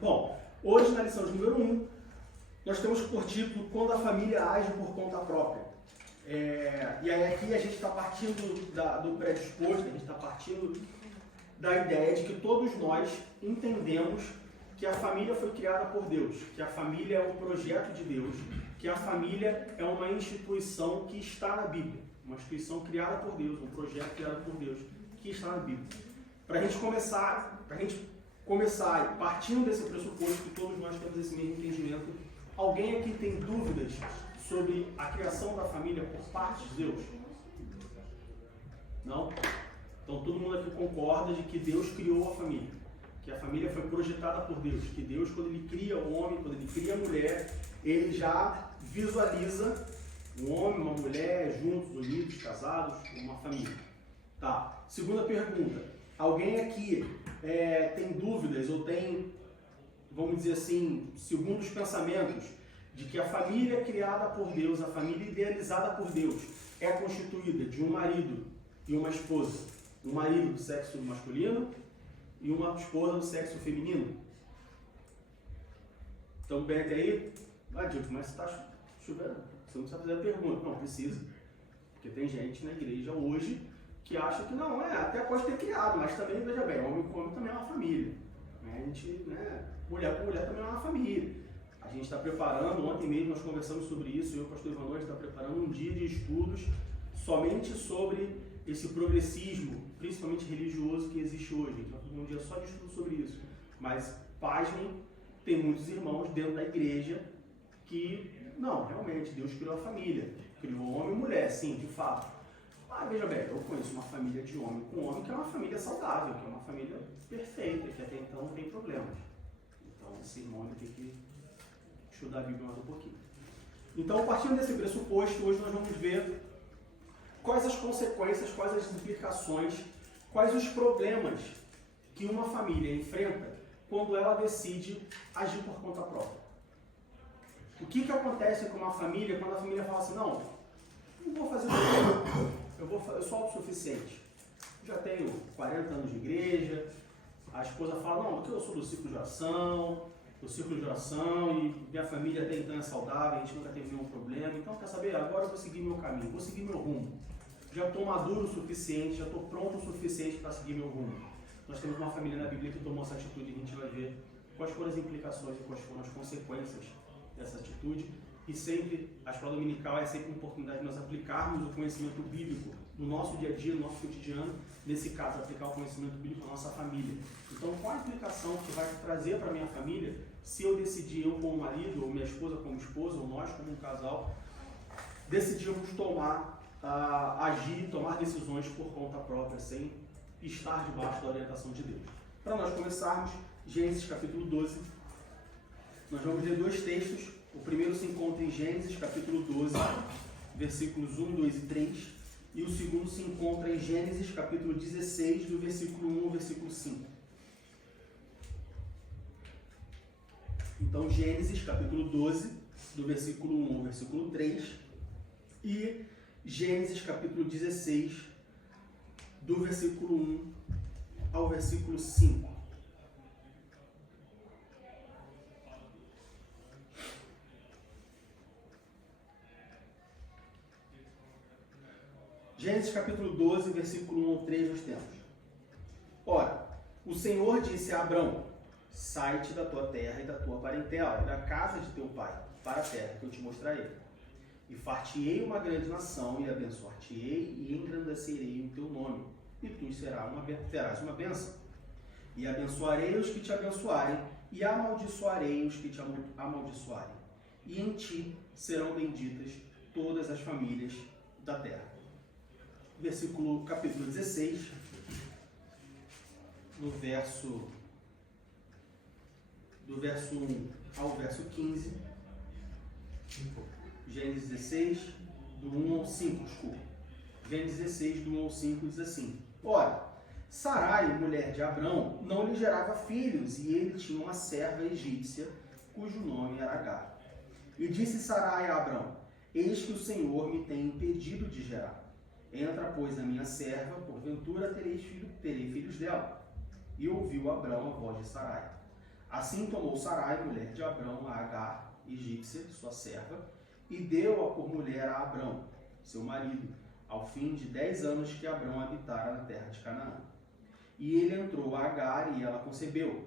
Bom, hoje na lição de número 1, nós temos por título Quando a Família Age por Conta Própria. E aí aqui a gente está partindo do predisposto, a gente está partindo da ideia de que todos nós entendemos que a família foi criada por Deus, que a família é um projeto de Deus, que a família é uma instituição que está na Bíblia, uma instituição criada por Deus, um projeto criado por Deus, que está na Bíblia. Para a gente começar partindo desse pressuposto que todos nós temos esse mesmo entendimento, alguém aqui tem dúvidas sobre a criação da família por parte de Deus? Não? Então todo mundo aqui concorda de que Deus criou a família, que a família foi projetada por Deus, que Deus, quando Ele cria o homem, quando Ele cria a mulher, Ele já visualiza um homem, uma mulher, juntos, unidos, casados, uma família. Tá. Segunda pergunta. Alguém aqui tem dúvidas ou tem, vamos dizer assim, segundo os pensamentos, de que a família criada por Deus, a família idealizada por Deus, é constituída de um marido e uma esposa, um marido do sexo masculino e uma esposa do sexo feminino? Então, bem até aí? Diego, mas está chovendo, você não precisa fazer a pergunta. Não, precisa, porque tem gente na igreja hoje que acha que não, até pode ter criado, mas também, veja bem, homem com homem também é uma família. A gente, mulher com mulher também é uma família. A gente está preparando, ontem mesmo nós conversamos sobre isso, eu e o pastor Ivan está preparando um dia de estudos somente sobre esse progressismo, principalmente religioso, que existe hoje. A gente vai fazer um dia só de estudo sobre isso. Mas, pasmem, tem muitos irmãos dentro da igreja que, não, realmente, Deus criou a família. Criou homem e mulher, sim, de fato. Veja bem, eu conheço uma família de homem com homem que é uma família saudável, que é uma família perfeita, que até então não tem problemas. Então, esse irmão tem que estudar a Bíblia mais um pouquinho. Então, partindo desse pressuposto, hoje nós vamos ver quais as consequências, quais as implicações, quais os problemas que uma família enfrenta quando ela decide agir por conta própria. O que acontece com uma família quando a família fala assim, não vou fazer nada, eu sou autossuficiente, já tenho 40 anos de igreja, a esposa fala, não, porque eu sou do ciclo de oração, e minha família até então é saudável, a gente nunca teve nenhum problema, então quer saber, agora eu vou seguir meu caminho, vou seguir meu rumo, já estou maduro o suficiente, já estou pronto o suficiente para seguir meu rumo. Nós temos uma família na Bíblia que tomou essa atitude e a gente vai ver quais foram as implicações e quais foram as consequências dessa atitude. E sempre, a escola dominical é sempre uma oportunidade de nós aplicarmos o conhecimento bíblico no nosso dia a dia, no nosso cotidiano, nesse caso, aplicar o conhecimento bíblico na nossa família. Então, qual a implicação que vai trazer para a minha família se eu decidir, eu como marido, ou minha esposa como esposa, ou nós como um casal, decidimos agir, tomar decisões por conta própria, sem estar debaixo da orientação de Deus. Para nós começarmos, Gênesis capítulo 12, nós vamos ler dois textos. O primeiro se encontra em Gênesis capítulo 12, versículos 1, 2 e 3, e o segundo se encontra em Gênesis capítulo 16, do versículo 1 ao versículo 5. Então, Gênesis capítulo 12, do versículo 1 ao versículo 3, e Gênesis capítulo 16, do versículo 1 ao versículo 5. Gênesis capítulo 12, versículo 1 ao 3, nós temos. Ora, o Senhor disse a Abrão, sai-te da tua terra e da tua parentela, e da casa de teu pai, para a terra que eu te mostrarei. E far-te-ei uma grande nação, e abençoar-te-ei, e engrandecerei o teu nome, e tu terás uma bênção. E abençoarei os que te abençoarem, e amaldiçoarei os que te amaldiçoarem. E em ti serão benditas todas as famílias da terra. Capítulo 16, do verso 1 ao verso 15, Gênesis 16, do 1 ao 5, desculpa. Gênesis 16, do 1 ao 5, diz assim: Ora, Sarai, mulher de Abrão, não lhe gerava filhos, e ele tinha uma serva egípcia, cujo nome era Agar. E disse Sarai a Abrão: Eis que o Senhor me tem impedido de gerar. Entra, pois, a minha serva, porventura terei filhos dela. E ouviu Abrão a voz de Sarai. Assim tomou Sarai, mulher de Abrão, a Agar, egípcia, sua serva, e deu-a por mulher a Abrão, seu marido, ao fim de 10 anos que Abrão habitara na terra de Canaã. E ele entrou a Agar e ela concebeu.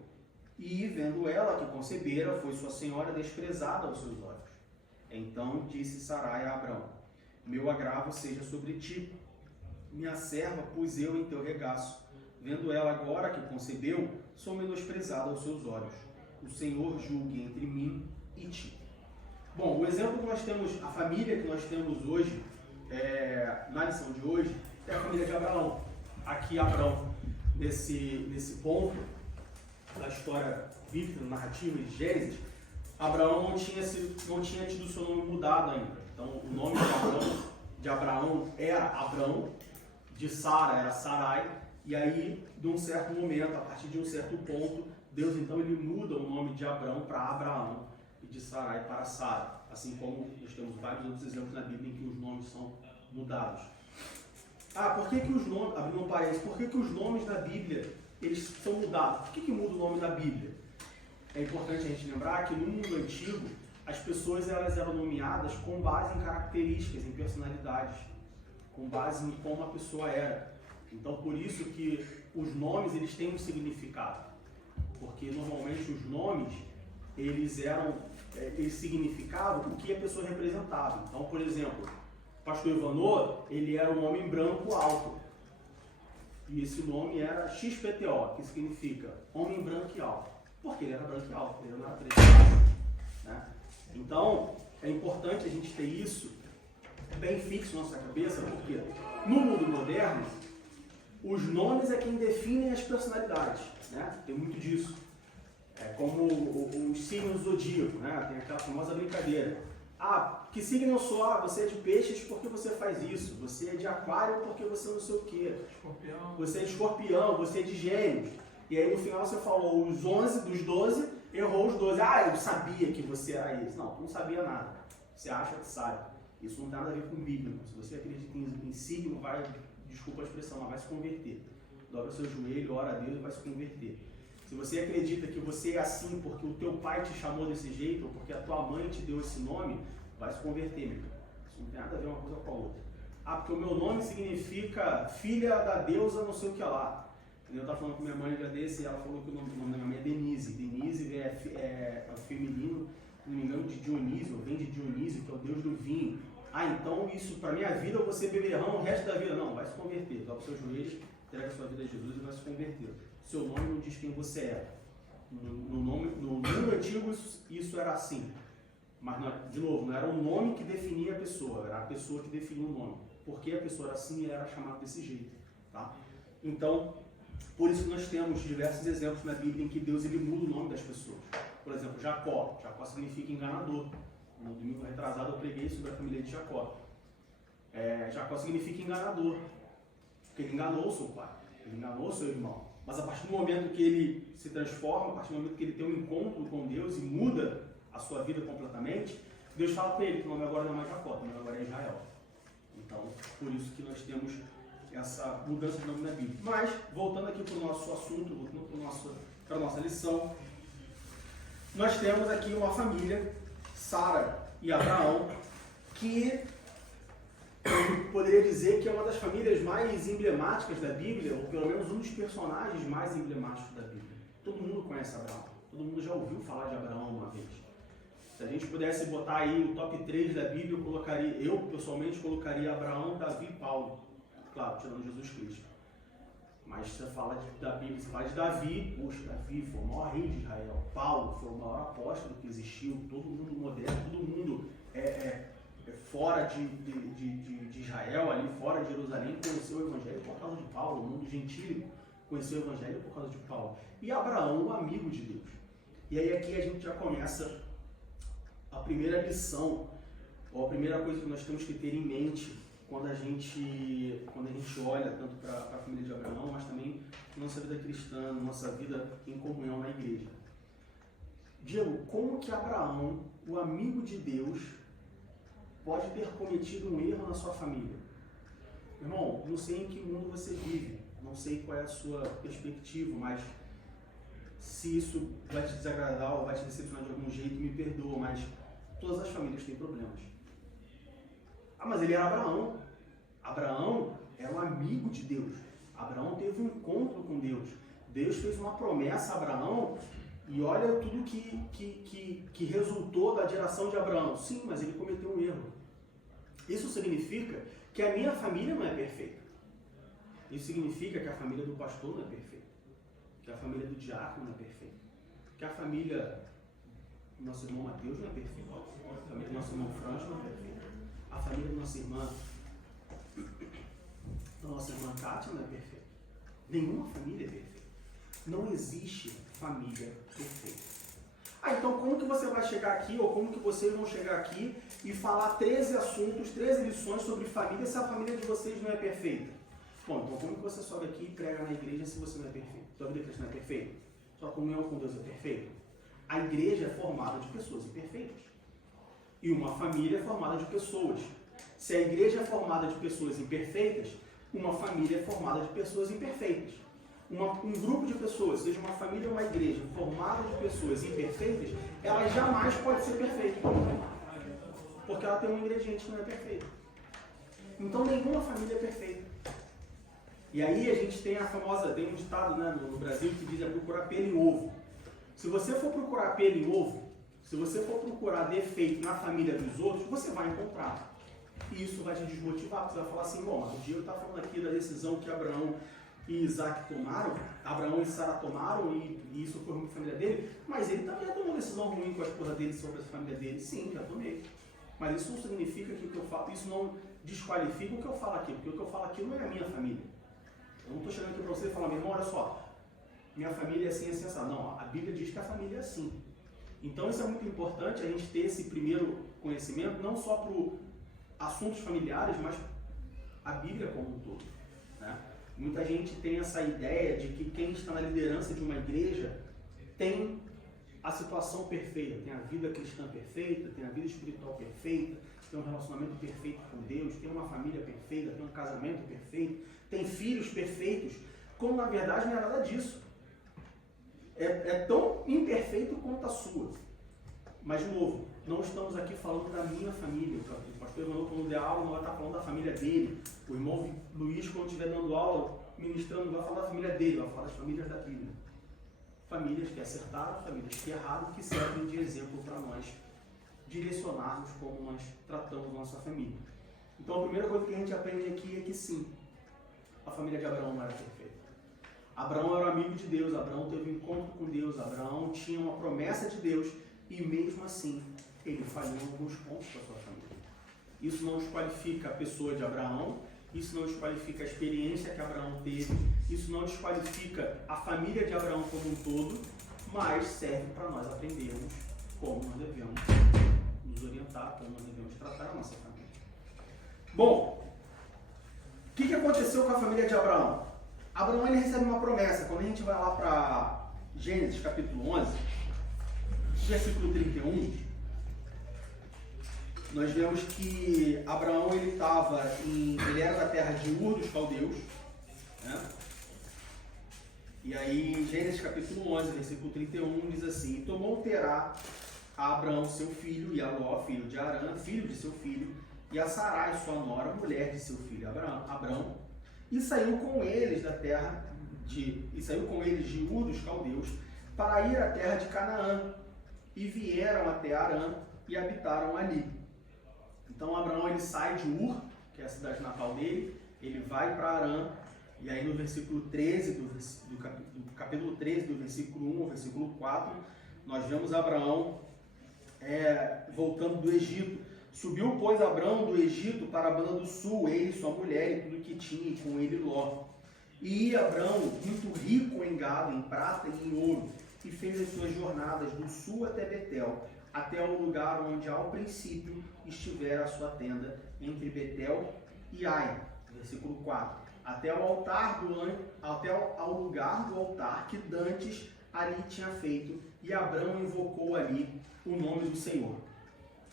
E, vendo ela que concebera, foi sua senhora desprezada aos seus olhos. Então disse Sarai a Abrão: meu agravo seja sobre ti, minha serva pus eu em teu regaço. Vendo ela agora que concebeu, sou menosprezada aos seus olhos. O Senhor julgue entre mim e ti. Bom, o exemplo que nós temos, a família que nós temos hoje, na lição de hoje, é a família de Abraão. Aqui Abraão, nesse ponto da história bíblica, narrativa de Gênesis, Abraão não tinha tido seu nome mudado ainda. Então, o nome de Abraão era Abrão, de Sara era Sarai, e aí, de um certo momento, a partir de um certo ponto, Deus então ele muda o nome de Abrão para Abraão e de Sarai para Sara, assim como nós temos vários outros exemplos na Bíblia em que os nomes são mudados. Por que os nomes, abrindo um parênteses, por que os nomes da Bíblia eles são mudados? Por que muda o nome da Bíblia? É importante a gente lembrar que no mundo antigo, as pessoas elas eram nomeadas com base em características, em personalidades, com base em como a pessoa era. Então, por isso que os nomes eles têm um significado, porque normalmente os nomes eles significavam o que a pessoa representava. Então, por exemplo, Pastor Ivanor, ele era um homem branco alto, e esse nome era XPTO, que significa homem branco e alto, porque ele era branco e alto, ele não era preto, né? Então, é importante a gente ter isso bem fixo na nossa cabeça, porque no mundo moderno, os nomes é quem definem as personalidades, né? Tem muito disso. É como os signos zodíaco, né? Tem aquela famosa brincadeira. Que signo eu sou? Você é de peixes porque você faz isso. Você é de aquário porque você não sei o quê. Escorpião. Você é de escorpião, você é de gêmeos. E aí no final você falou os 11 dos 12, errou os 12. Eu sabia que você era esse. Não, tu não sabia nada. Você acha que sabe. Isso não tem nada a ver com Bíblia. Se você acredita em signo, desculpa a expressão, mas vai se converter. Dobra seu joelho, ora a Deus e vai se converter. Se você acredita que você é assim porque o teu pai te chamou desse jeito, ou porque a tua mãe te deu esse nome, vai se converter, meu. Isso não tem nada a ver uma coisa com a outra. Porque o meu nome significa filha da deusa não sei o que lá. Eu estava falando com minha mãe um dia desse e ela falou que o nome da minha mãe é Denise. Denise é o feminino, se não me engano, de Dionísio, vem de Dionísio, que é o deus do vinho. Então isso, para minha vida, eu vou ser beberrão o resto da vida. Não, vai se converter. Dobra os seus joelhos, entrega a sua vida a Jesus e vai se converter. Seu nome não diz quem você é. No mundo antigo isso era assim. Mas, de novo, não era o nome que definia a pessoa, era a pessoa que definia o nome. Porque a pessoa era assim e era chamada desse jeito. Tá? Então, por isso que nós temos diversos exemplos na Bíblia em que Deus ele muda o nome das pessoas. Por exemplo, Jacó. Jacó significa enganador. No domingo retrasado eu preguei sobre a família de Jacó. Jacó significa enganador. Porque ele enganou o seu pai, ele enganou o seu irmão. Mas a partir do momento que ele se transforma, a partir do momento que ele tem um encontro com Deus e muda a sua vida completamente, Deus fala para ele que o nome agora não é mais Jacó, o nome agora é Israel. Então, por isso que nós temos essa mudança de nome na Bíblia. Mas, voltando aqui para o nosso assunto, voltando para a nossa lição, nós temos aqui uma família, Sara e Abraão, que eu poderia dizer que é uma das famílias mais emblemáticas da Bíblia, ou pelo menos um dos personagens mais emblemáticos da Bíblia. Todo mundo conhece Abraão, todo mundo já ouviu falar de Abraão uma vez. Se a gente pudesse botar aí o top 3 da Bíblia, eu pessoalmente colocaria Abraão, Davi e Paulo. Claro, tirando Jesus Cristo. Mas você fala da Bíblia, você fala de Davi, Davi foi o maior rei de Israel. Paulo foi o maior apóstolo que existiu, todo mundo moderno, todo mundo fora de Israel, ali fora de Jerusalém, conheceu o Evangelho por causa de Paulo. O mundo gentílico conheceu o Evangelho por causa de Paulo. E Abraão, o amigo de Deus. E aí aqui a gente já começa a primeira lição, ou a primeira coisa que nós temos que ter em mente quando a gente olha tanto para a família de Abraão, mas também na nossa vida cristã, na nossa vida em comunhão na igreja. Diego, como que Abraão, o amigo de Deus, pode ter cometido um erro na sua família? Irmão, não sei em que mundo você vive, não sei qual é a sua perspectiva, mas Se isso vai te desagradar ou vai te decepcionar de algum jeito, me perdoa, mas todas as famílias têm problemas. Ah, mas ele era Abraão. Abraão era um amigo de Deus. Abraão teve um encontro com Deus. Deus fez uma promessa a Abraão e olha tudo que resultou da geração de Abraão. Sim, mas ele cometeu um erro. Isso significa que a minha família não é perfeita. Isso significa que a família do pastor não é perfeita. Que a família do diácono não é perfeita. Que a família do nosso irmão Mateus não é perfeita. A família do nosso irmão Franjo não é perfeita. A família da nossa irmã Kátia não é perfeita. Nenhuma família é perfeita. Não existe família perfeita. Ah, então como que você vai chegar aqui, ou como que vocês vão chegar aqui e falar 13 assuntos, 13 lições sobre família se a família de vocês não é perfeita? Bom, então como que você sobe aqui e prega na igreja se você não é perfeito? Sua vida cristã é perfeita? Sua comunhão com Deus é perfeita? A igreja é formada de pessoas imperfeitas. E uma família é formada de pessoas. Se a igreja é formada de pessoas imperfeitas, uma família é formada de pessoas imperfeitas. Um grupo de pessoas, seja uma família ou uma igreja, formada de pessoas imperfeitas, ela jamais pode ser perfeita. Porque ela tem um ingrediente que não é perfeito. Então nenhuma família é perfeita. E aí a gente tem tem um ditado, né, no Brasil que diz procurar pelo em ovo. Se você for procurar pelo em ovo, se você for procurar defeito na família dos outros, você vai encontrar. E isso vai te desmotivar, porque você vai falar assim, bom, mas o Diego está falando aqui da decisão que Abraão e Isaac tomaram, Abraão e Sara tomaram, e isso foi ruim para a família dele, mas ele também já tomou uma decisão ruim com a esposa dele sobre a família dele. Sim, já tomei. Mas isso não significa que o que eu falo, isso não desqualifica o que eu falo aqui, porque o que eu falo aqui não é a minha família. Eu não estou chegando aqui para você e falando, meu irmão, olha só, minha família é assim, assim, assim. Não, a Bíblia diz que a família é assim. Então isso é muito importante, a gente ter esse primeiro conhecimento, não só para assuntos familiares, mas a Bíblia como um todo. Né? Muita gente tem essa ideia de que quem está na liderança de uma igreja tem a situação perfeita, tem a vida cristã perfeita, tem a vida espiritual perfeita, tem um relacionamento perfeito com Deus, tem uma família perfeita, tem um casamento perfeito, tem filhos perfeitos, quando na verdade não é nada disso. É tão imperfeito quanto a sua. Mas, de novo, não estamos aqui falando da minha família. O pastor Emanuel, quando der aula, não vai estar falando da família dele. O irmão Luiz, quando estiver dando aula, ministrando, não vai falar da família dele, vai falar das famílias da Bíblia. Famílias que acertaram, famílias que erraram, que servem de exemplo para nós direcionarmos como nós tratamos nossa família. Então, a primeira coisa que a gente aprende aqui é que sim, a família de Abraão não era perfeita. Abraão era amigo de Deus, Abraão teve um encontro com Deus, Abraão tinha uma promessa de Deus e mesmo assim ele falhou em alguns pontos da sua família. Isso não desqualifica a pessoa de Abraão, isso não desqualifica a experiência que Abraão teve, isso não desqualifica a família de Abraão como um todo, mas serve para nós aprendermos como nós devemos nos orientar, como nós devemos tratar a nossa família. Bom, o que aconteceu com a família de Abraão? Abraão ele recebe uma promessa. Quando a gente vai lá para Gênesis capítulo 11, versículo 31, nós vemos que Abraão ele era da terra de Ur dos Caldeus, né? E aí Gênesis capítulo 11, versículo 31 diz assim: e tomou Terá a Abraão seu filho, e a Ló, filho de Arã, filho de seu filho, e a Sarai sua nora, mulher de seu filho Abrão, e saiu com eles de Ur dos Caldeus para ir à terra de Canaã, e vieram até Arã e habitaram ali. Então Abraão ele sai de Ur, que é a cidade natal dele, ele vai para Arã, e aí no versículo 13 do capítulo 13, do versículo 1 ao versículo 4, nós vemos Abraão voltando do Egito. Subiu, pois, Abraão do Egito para a banda do sul, ele, sua mulher e tudo que tinha, e com ele Ló. E ia Abraão muito rico em gado, em prata e em ouro, e fez as suas jornadas do sul até Betel, até o lugar onde ao princípio estivera a sua tenda, entre Betel e Ai. Versículo 4. Até ao lugar do altar que dantes ali tinha feito, e Abraão invocou ali o nome do Senhor.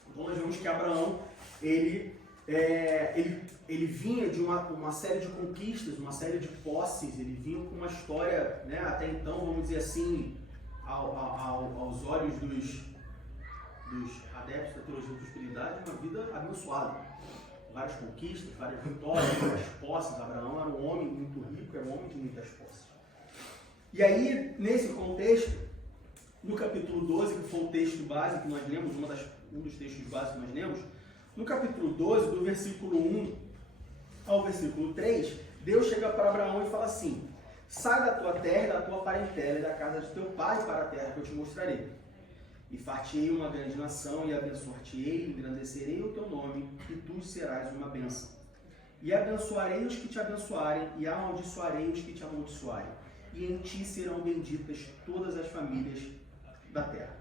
Então nós vemos que Abraão, ele vinha de uma série de conquistas, uma série de posses, ele vinha com uma história, né, até então, vamos dizer assim, aos olhos dos adeptos da teologia da prosperidade, uma vida abençoada. Várias conquistas, várias vitórias, várias posses. Abraão era um homem muito rico, era um homem de muitas posses. E aí, nesse contexto, no capítulo 12, que foi o texto base que nós lemos, um dos textos básicos que nós lemos, no capítulo 12, do versículo 1 ao versículo 3, Deus chega para Abraão e fala assim: sai da tua terra, da tua parentela e da casa de teu pai para a terra que eu te mostrarei. E far-te-ei uma grande nação, e abençoar-te-ei, e engrandecerei o teu nome, e tu serás uma bênção. E abençoarei os que te abençoarem, e amaldiçoarei os que te amaldiçoarem. E em ti serão benditas todas as famílias da terra.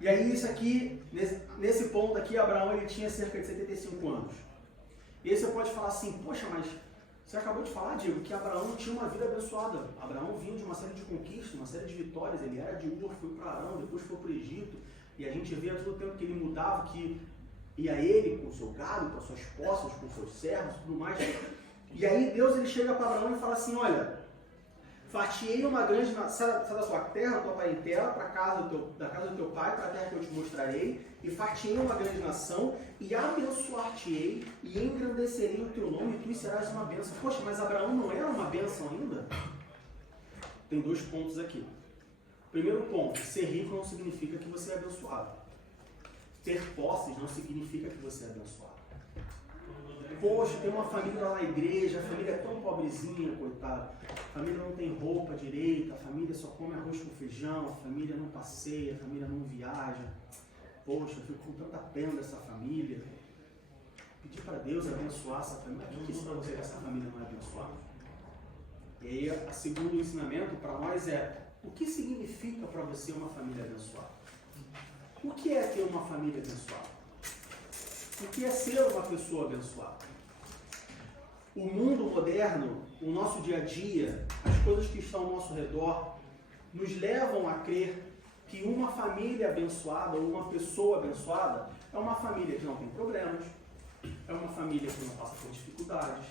E aí isso aqui, nesse ponto aqui, Abraão ele tinha cerca de 75 anos. E aí você pode falar assim: poxa, mas você acabou de falar, Diego, que Abraão tinha uma vida abençoada. Abraão vinha de uma série de conquistas, uma série de vitórias. Ele era de Ur, foi para Arão, depois foi para o Egito. E a gente vê a todo tempo que ele mudava, que ia ele com o seu gado, com as suas posses, com os seus servos e tudo mais. E aí Deus ele chega para Abraão e fala assim: olha, far-te-ei uma grande nação, sai da sua terra, da tua parentela, da casa do teu pai, para a terra que eu te mostrarei, e far-te-ei uma grande nação, e abençoar-te-ei, e engrandecerei o teu nome, e tu serás uma bênção. Poxa, mas Abraão não era uma bênção ainda? Tem 2 pontos aqui. Primeiro ponto: ser rico não significa que você é abençoado. Ter posses não significa que você é abençoado. Poxa, tem uma família lá na igreja, a família é tão pobrezinha, coitado. A família não tem roupa direita, a família só come arroz com feijão, a família não passeia, a família não viaja. Poxa, eu fico com tanta pena dessa família. Pedir para Deus abençoar essa família. O que isso para você que essa família não é abençoada? E aí, o segundo ensinamento para nós é: o que significa para você uma família abençoada? O que é ter uma família abençoada? O que é ser uma pessoa abençoada? O mundo moderno, o nosso dia a dia, as coisas que estão ao nosso redor, nos levam a crer que uma família abençoada ou uma pessoa abençoada é uma família que não tem problemas, é uma família que não passa por dificuldades,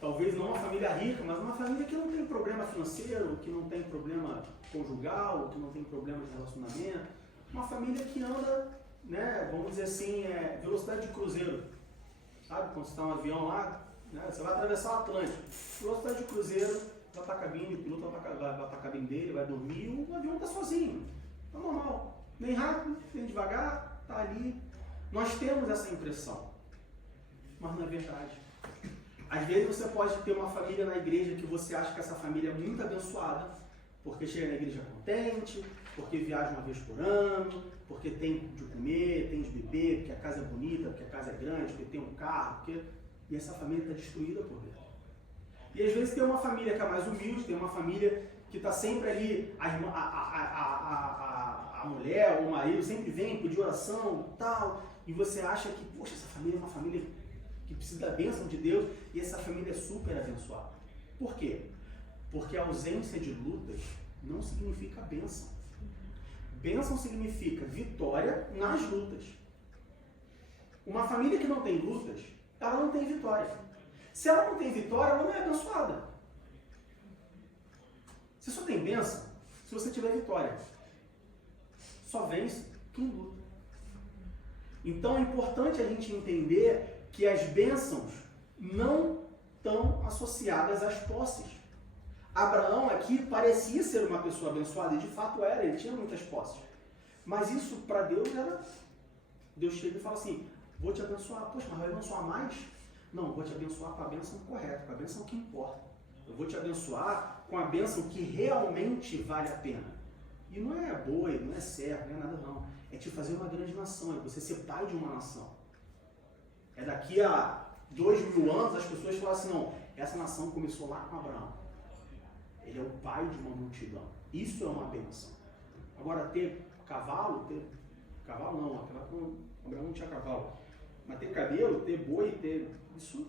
talvez não uma família rica, mas uma família que não tem problema financeiro, que não tem problema conjugal, que não tem problema de relacionamento, uma família que anda, né, vamos dizer assim, velocidade de cruzeiro, sabe? Quando você está no avião lá, né, você vai atravessar o Atlântico, velocidade de cruzeiro, vai para a cabine, o piloto vai para a cabine dele, vai dormir, o avião está sozinho, está normal, nem rápido, nem devagar, está ali. Nós temos essa impressão, mas não é verdade. Às vezes você pode ter uma família na igreja que você acha que essa família é muito abençoada, porque chega na igreja contente, porque viaja uma vez por ano, porque tem de comer, tem de beber, porque a casa é bonita, porque a casa é grande, porque tem um carro, e essa família está destruída por dentro. E às vezes tem uma família que é mais humilde, tem uma família que está sempre ali, a mulher ou o marido sempre vem pedir oração, tal, e você acha que, poxa, essa família é uma família que precisa da bênção de Deus, e essa família é super abençoada. Por quê? Porque a ausência de lutas não significa bênção. Bênção significa vitória nas lutas. Uma família que não tem lutas, ela não tem vitória. Se ela não tem vitória, ela não é abençoada. Você só tem bênção se você tiver vitória. Só vence quem luta. Então é importante a gente entender que as bênçãos não estão associadas às posses. Abraão aqui parecia ser uma pessoa abençoada, e de fato era, ele tinha muitas posses. Mas isso para Deus era... Deus chega e fala assim: vou te abençoar. Poxa, mas vai abençoar mais? Não, vou te abençoar com a bênção correta, com a bênção que importa. Eu vou te abençoar com a bênção que realmente vale a pena. E não é boi, não é servo, não é nada não. É te fazer uma grande nação, é você ser pai de uma nação. É daqui a 2000 anos as pessoas falam assim: não, essa nação começou lá com Abraão. Ele é o pai de uma multidão. Isso é uma bênção. Agora, ter cavalo não, Abraão não tinha cavalo. Mas ter cabelo, ter boi, isso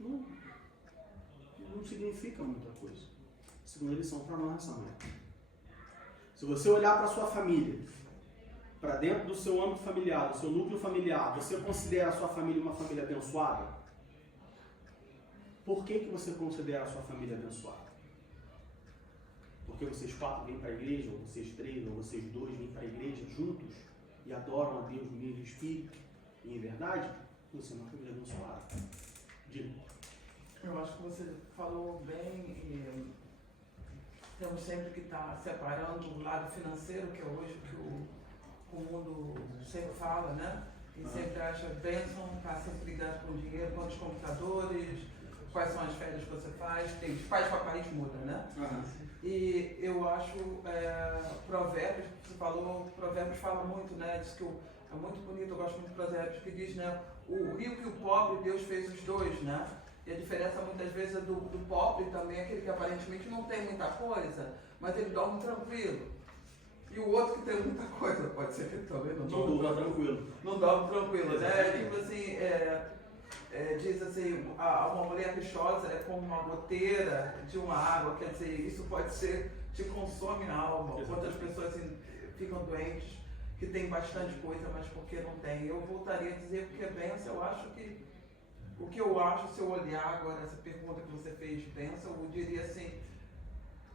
não significa muita coisa. Segunda lição para nós nessa manhã. Se você olhar para a sua família, para dentro do seu âmbito familiar, do seu núcleo familiar, você considera a sua família uma família abençoada? Por que você considera a sua família abençoada? Porque porque vocês 4 vêm para a igreja, ou vocês 3, ou vocês 2 vêm para a igreja juntos e adoram a Deus no meio do Espírito e em verdade, você é uma família abençoada. Diga. Eu acho que você falou bem e temos sempre que estar separando o lado financeiro, que é hoje que o mundo sempre fala, né? E sempre acha bênção, está sempre ligado com dinheiro, quantos computadores, quais são as férias que você faz, tem os pais para país muda, né? E eu acho, Provérbios, você falou, Provérbios fala muito, né? Diz que é muito bonito, eu gosto muito de Provérbios, que diz, né? O rico e o pobre, Deus fez os dois, né? E a diferença muitas vezes é do pobre também, aquele que aparentemente não tem muita coisa, mas ele dorme tranquilo. E o outro que tem muita coisa, pode ser que ele também não dorme tranquilo. Não dorme tranquilo, né? Tipo assim, diz assim, uma mulher rixosa é como uma goteira de uma água, quer dizer, isso pode ser, te consome a alma. Quantas pessoas assim, ficam doentes, que tem bastante coisa, mas porque não tem. Eu voltaria a dizer, porque bênção, eu acho que, o que eu acho, se eu olhar agora essa pergunta que você fez, bênção, eu diria assim,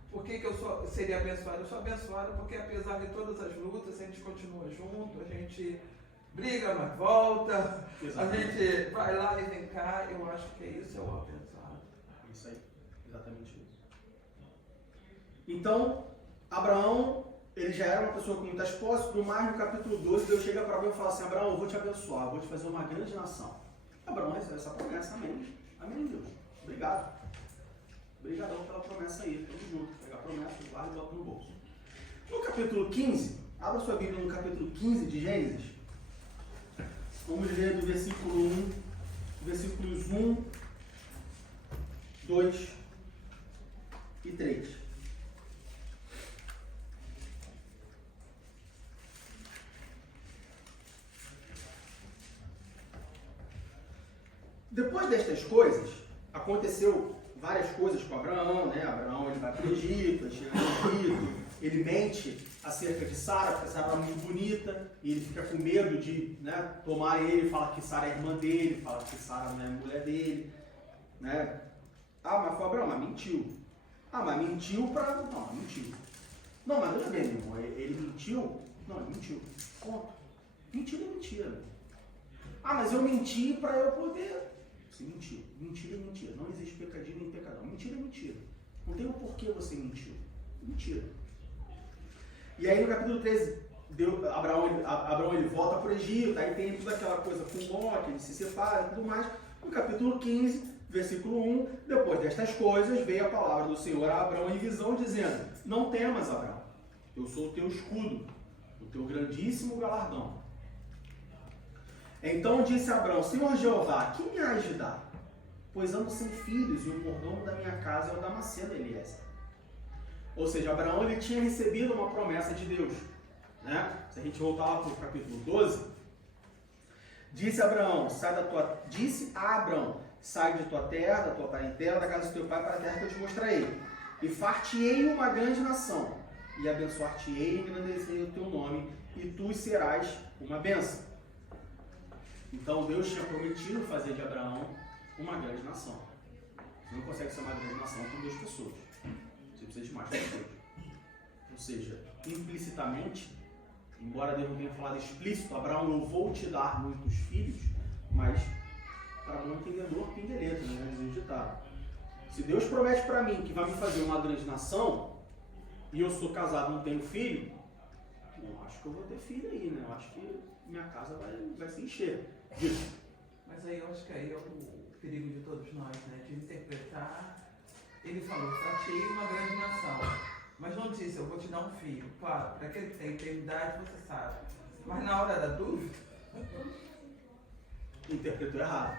por que eu seria abençoado? Eu sou abençoado porque apesar de todas as lutas, a gente continua junto, a gente briga, mas volta, exatamente. A gente vai lá e vem cá, eu acho que é isso, é o abençoado. Isso aí, exatamente isso. Então, Abraão, ele já era uma pessoa com muitas posses, no mais no capítulo 12, Deus chega para Abraão e fala assim, Abraão, eu vou te abençoar, eu vou te fazer uma grande nação. Abraão recebe essa promessa, amém. Amém, Deus. Obrigado. Obrigadão pela promessa aí, tudo junto. Pega a promessa, guarda e bota no bolso. No capítulo 15, abra sua Bíblia no capítulo 15 de Gênesis. Vamos ler do versículo 1, versículos 1, 2 e 3. Depois destas coisas, aconteceu várias coisas com Abraão, né? Abraão ele vai para o Egito, ele chega no Egito, ele mente acerca de Sara, porque Sara era muito bonita, e ele fica com medo de, né, tomar ele, fala que Sara é irmã dele, fala que Sara não é mulher dele, né? Ah, mas foi Abraão, mas mentiu. Ah, mas mentiu para... Não, mentiu. Não, mas veja bem, meu irmão, ele mentiu? Não, ele mentiu. Ponto. Mentira é mentira. Ah, mas eu menti para eu poder... Você mentiu. Mentira é mentira. Não existe pecadinho nem pecadão. Mentira é mentira. Não tem o porquê você mentiu. Mentira. E aí no capítulo 13, Abraão ele volta para o Egito, aí tem toda aquela coisa com Ló, que ele se separa e tudo mais. No capítulo 15, versículo 1, depois destas coisas, veio a palavra do Senhor a Abraão em visão, dizendo, não temas, Abraão, eu sou o teu escudo, o teu grandíssimo galardão. Então disse Abraão, Senhor Jeová, que me hás de dar? Pois ando sem filhos e o mordomo da minha casa é o Damasceno Eliezer. Ou seja, Abraão ele tinha recebido uma promessa de Deus. Né? Se a gente voltar lá para o capítulo 12, disse a Abraão, sai de tua terra, da tua parentela, da casa do teu pai, para a terra que eu te mostrarei. E far-te-ei uma grande nação, e abençoar-te-ei e engrandecerei o teu nome, e tu serás uma bênção. Então Deus tinha prometido fazer de Abraão uma grande nação. Você não consegue ser uma grande nação com 2 pessoas. Você precisa de mais pessoas. Ou seja, implicitamente, embora Deus não tenha falado explícito, Abraão, eu vou te dar muitos filhos, mas para bom entendedor, pindeleta, né? Diz o ditado. Se Deus promete para mim que vai me fazer uma grande nação, e eu sou casado e não tenho filho, eu acho que eu vou ter filho aí, né? Eu acho que minha casa vai se encher. Mas aí eu acho que aí é o perigo de todos nós, né? De interpretar. Ele falou, fatiei uma grande nação. Mas não disse, eu vou te dar um filho. Claro, para aquele que tem eternidade, você sabe. Mas na hora da dúvida... Interpretou errado.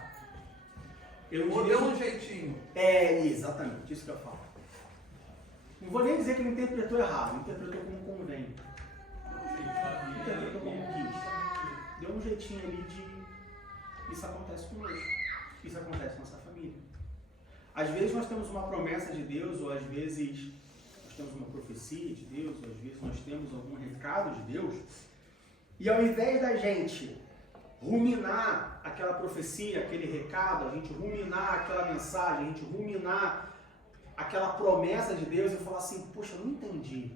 Ou deu um jeitinho. É, exatamente, isso que eu falo. Não vou nem dizer que ele interpretou errado, interpretou como convém. Interpretou como quis. Deu um jeitinho ali de... Isso acontece conosco. Isso acontece com nossa família. Às vezes nós temos uma promessa de Deus, ou às vezes nós temos uma profecia de Deus, ou às vezes nós temos algum recado de Deus, e ao invés da gente ruminar aquela profecia, aquele recado, a gente ruminar aquela mensagem, a gente ruminar aquela promessa de Deus e falar assim, poxa, eu não entendi.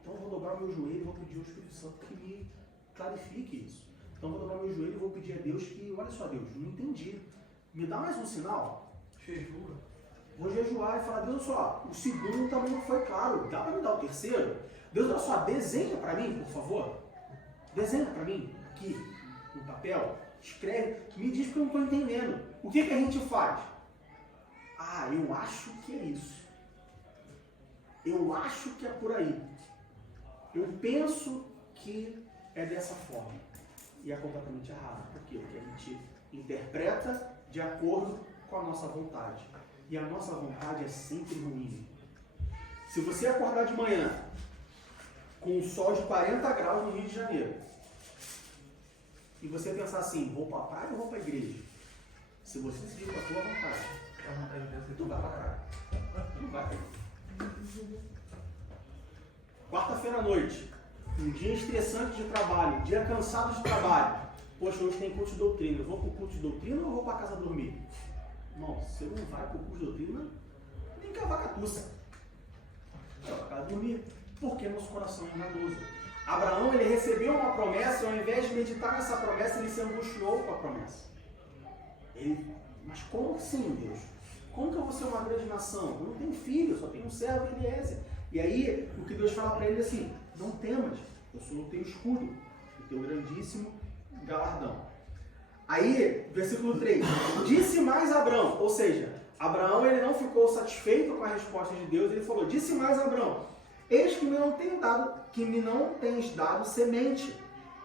Então eu vou dobrar o meu joelho e vou pedir ao Espírito Santo que me clarifique isso. Então eu vou dobrar o meu joelho e vou pedir a Deus que, olha só Deus, não entendi. Me dá mais um sinal? Jejua. Vou jejuar e falar, Deus, olha só, o segundo também não foi claro. Dá para me dar o terceiro? Deus, olha só, desenha para mim, por favor. Desenha para mim, aqui, no papel. Escreve, me diz que eu não estou entendendo. O que a gente faz? Ah, eu acho que é isso. Eu acho que é por aí. Eu penso que é dessa forma. E é completamente errado. Por quê? Porque a gente interpreta de acordo com a nossa vontade. E a nossa vontade é sempre ruim. Se você acordar de manhã com um sol de 40 graus no Rio de Janeiro, e você pensar assim, vou para a praia ou vou para a igreja? Se você decidir com a sua vontade, tu vai para a praia. Tu não vai para a igreja. Quarta-feira à noite, um dia estressante de trabalho, dia cansado de trabalho. Poxa, hoje tem culto de doutrina. Eu vou para o culto de doutrina ou eu vou para casa dormir? Irmão, você não vai para o culto de doutrina, nem que a vaca tussa. Vai para casa dormir. Porque nosso coração é enganoso. Abraão, ele recebeu uma promessa e ao invés de meditar nessa promessa, ele se angustiou com a promessa. Mas como assim, Deus? Como que eu vou ser uma grande nação? Eu não tenho filho, só tenho um servo, Eliezer. E aí, o que Deus fala para ele é assim, não temas, eu sou o teu escudo, o teu grandíssimo galardão. Aí, versículo 3, disse mais Abraão, ou seja, Abraão ele não ficou satisfeito com a resposta de Deus, ele falou, disse mais Abraão, eis que me não tens dado semente,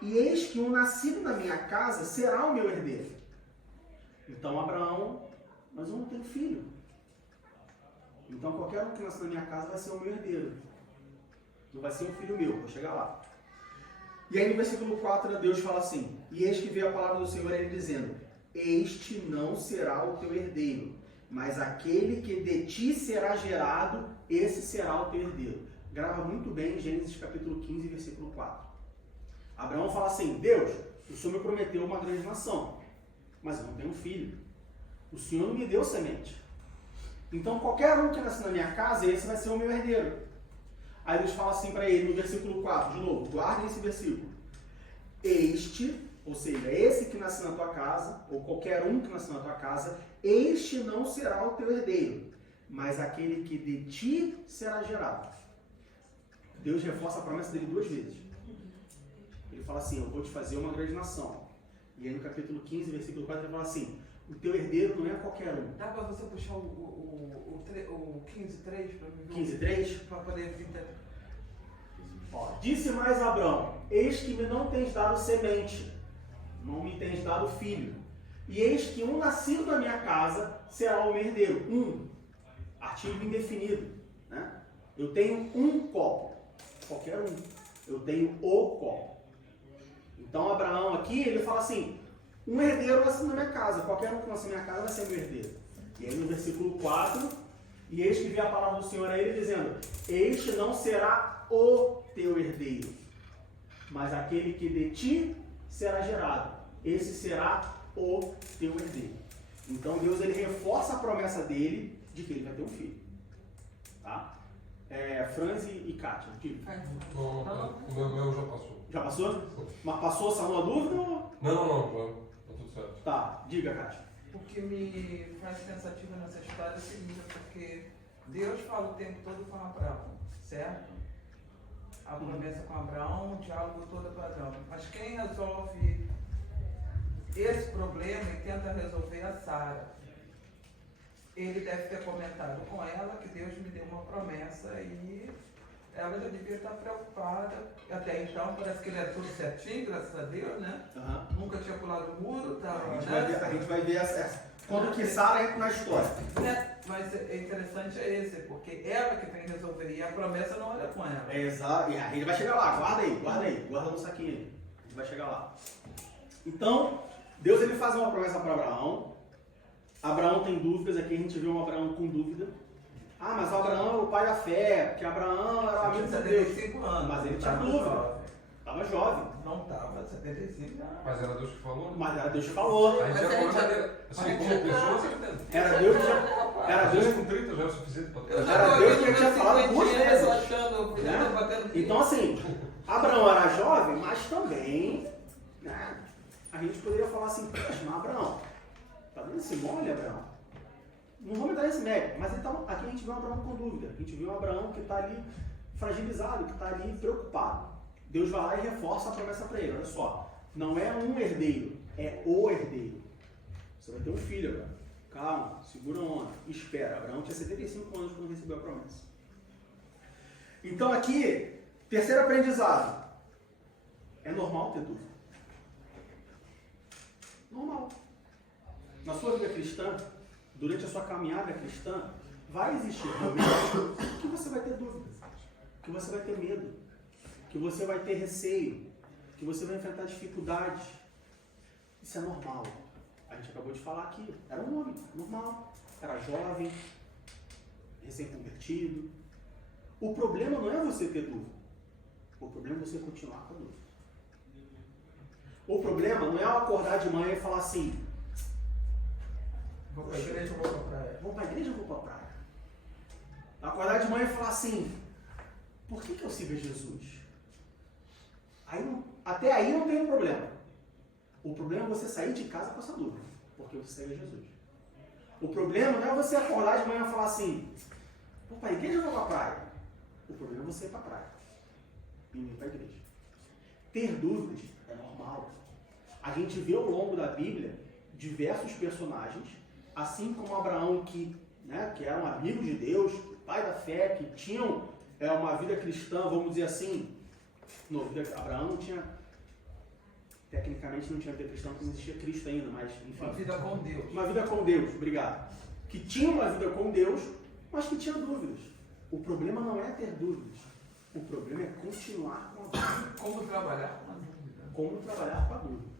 e eis que um nascido na minha casa será o meu herdeiro. Então Abraão, mas eu não tenho filho. Então qualquer um que nasce na minha casa vai ser o meu herdeiro. Não vai ser um filho meu, vou chegar lá. E aí no versículo 4 Deus fala assim, e eis que veio a palavra do Senhor ele dizendo, este não será o teu herdeiro, mas aquele que de ti será gerado, esse será o teu herdeiro. Grava muito bem Gênesis capítulo 15, versículo 4. Abraão fala assim, Deus, o Senhor me prometeu uma grande nação, mas eu não tenho filho. O Senhor não me deu semente. Então qualquer um que nasce na minha casa, esse vai ser o meu herdeiro. Aí Deus fala assim para ele no versículo 4, de novo, guardem esse versículo. Este, ou seja, esse que nasce na tua casa, ou qualquer um que nasce na tua casa, este não será o teu herdeiro, mas aquele que de ti será gerado. Deus reforça a promessa dele 2 vezes. Ele fala assim, eu vou te fazer uma grande nação. E aí no capítulo 15, versículo 4, ele fala assim, o teu herdeiro não é qualquer um. Dá para você puxar o 15:3 para mim? 15:3? Para poder entender. Disse mais Abraão, eis que me não tens dado semente, não me tens dado filho, e eis que um nascido na minha casa será o meu herdeiro. Artigo indefinido, né? Eu tenho um copo, qualquer um, eu tenho o copo. Então Abraão aqui, ele fala assim, um herdeiro nasce na minha casa, qualquer um que nasce na minha casa vai ser meu herdeiro. E aí no versículo 4, e eis que veio a palavra do Senhor a ele dizendo, este não será o teu herdeiro, mas aquele que de ti será gerado, esse será o teu herdeiro. Então Deus ele reforça a promessa dele de que ele vai ter um filho. Tá? Franzi e Kátia, diga. O meu já passou. Já passou? Mas passou, saiu a dúvida? Ou... Não, tá tudo certo. Tá, diga, Kátia. O que me faz pensativa nessa história é o seguinte, porque Deus fala o tempo todo com Abraão, certo? A promessa com Abraão, o diálogo todo com Abraão. Mas quem resolve esse problema e tenta resolver é a Sara. Ele deve ter comentado com ela que Deus me deu uma promessa e ela já devia estar preocupada. Até então parece que ele é tudo certinho, graças a Deus, né? Uhum. Nunca tinha pulado o muro, tá? A gente vai ver quando que Sara entra na história. Mas é interessante esse, porque ela que tem que resolver e a promessa não era com ela. Exato, e a gente vai chegar lá, guarda no saquinho aí, a gente vai chegar lá. Então, Deus ele faz uma promessa para Abraão. Abraão tem dúvidas, aqui a gente vê um Abraão com dúvida. Ah, mas Abraão é o pai da fé, porque Abraão era amigo de Deus. 75 anos. Mas ele tinha dúvida. Estava estava jovem. Não estava, 75 anos. Mas era Deus que falou? Mas era Deus que falou. A gente já falou assim, como pessoa, você entende? Era Deus que já. Era Deus com 30 já é o suficiente para Eu ter. já Era tô Deus aqui que com tinha meus falado 50 duas anos vezes. achando, Né? batendo Então, assim, Abraão era jovem, mas também, né, a gente poderia falar assim, poxa, mas Abraão, tá dando esse mole, Abraão? Não vou me dar esse mérito, mas então, aqui a gente vê um Abraão com dúvida. A gente vê um Abraão que está ali fragilizado, que está ali preocupado. Deus vai lá e reforça a promessa para ele. Olha só, não é um herdeiro, é o herdeiro. Você vai ter um filho, Abraão. Calma, segura a onda, espera. Abraão tinha 75 anos quando recebeu a promessa. Então aqui, terceiro aprendizado. É normal ter dúvida. Normal. Na sua vida cristã, durante a sua caminhada cristã, vai existir momentos que você vai ter dúvidas, que você vai ter medo, que você vai ter receio, que você vai enfrentar dificuldades. Isso é normal. A gente acabou de falar aqui. Era um homem normal, era jovem, recém-convertido. O problema não é você ter dúvida. O problema é você continuar com a dúvida. O problema não é eu acordar de manhã e falar assim: vou para a igreja ou vou para a praia? vou para a igreja ou vou para a praia? Acordar de manhã e falar assim: por que eu sigo a Jesus? Até aí não tem um problema. O problema é você sair de casa com essa dúvida, porque você segue a Jesus. O problema não é você acordar de manhã e falar assim: vou para a igreja ou vou para a praia? O problema é você ir para a praia e não ir para a igreja. Ter dúvidas é normal. A gente vê ao longo da Bíblia diversos personagens, assim como Abraão, que eram amigos de Deus, pai da fé, que tinham uma vida cristã, vamos dizer assim. Abraão não tinha, tecnicamente não tinha vida cristã, porque não existia Cristo ainda, mas enfim. Uma vida com Deus. Uma vida com Deus, obrigado. Que tinha uma vida com Deus, mas que tinha dúvidas. O problema não é ter dúvidas. O problema é continuar com a dúvida. Como trabalhar com a dúvida? Como trabalhar com a dúvida.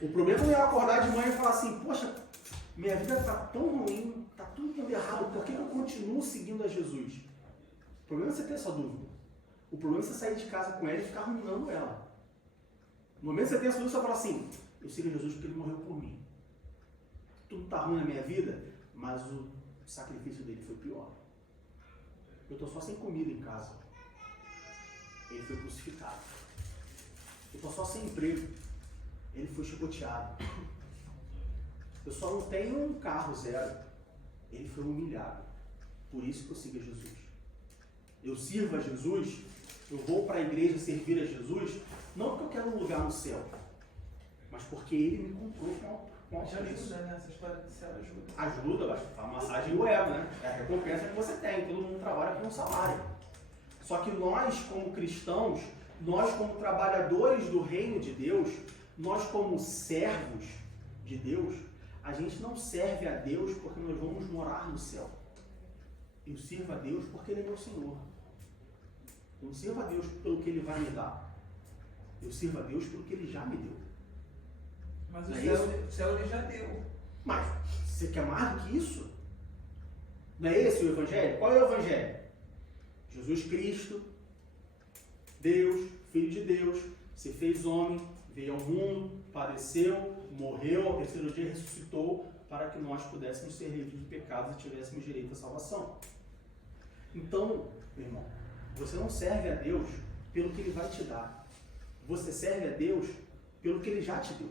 O problema não é eu acordar de manhã e falar assim: poxa, minha vida está tão ruim, está tudo errado, por que eu continuo seguindo a Jesus? O problema é você ter essa dúvida. O problema é você sair de casa com ela e ficar ruminando ela. No momento que você tem essa dúvida, você fala assim: eu sigo a Jesus porque ele morreu por mim. Tudo está ruim na minha vida, mas o sacrifício dele foi pior. Eu estou só sem comida em casa. Ele foi crucificado. Eu estou só sem emprego. Ele foi chicoteado. Eu só não tenho um carro zero. Ele foi humilhado. Por isso que eu sigo a Jesus. Eu sirvo a Jesus, eu vou para a igreja servir a Jesus, não porque eu quero um lugar no céu, mas porque ele me comprou com a Já ajuda, né? Essa história do céu ajuda. Ajuda, a massagem do ego, né? É a recompensa que você tem, todo mundo trabalha com um salário. Só que nós, como cristãos, nós como trabalhadores do reino de Deus, nós como servos de Deus, a gente não serve a Deus porque nós vamos morar no céu. Eu sirvo a Deus porque Ele é meu Senhor. Eu não sirvo a Deus pelo que Ele vai me dar. Eu sirvo a Deus pelo que Ele já me deu. Mas Não o é céu ele já deu. Mas você quer mais do que isso? Não é esse o Evangelho? Qual é o Evangelho? Jesus Cristo, Deus, Filho de Deus, se fez homem, veio ao mundo, padeceu, morreu, ao terceiro dia ressuscitou, para que nós pudéssemos ser livres de pecados e tivéssemos direito à salvação. Então, meu irmão, você não serve a Deus pelo que Ele vai te dar. Você serve a Deus pelo que Ele já te deu.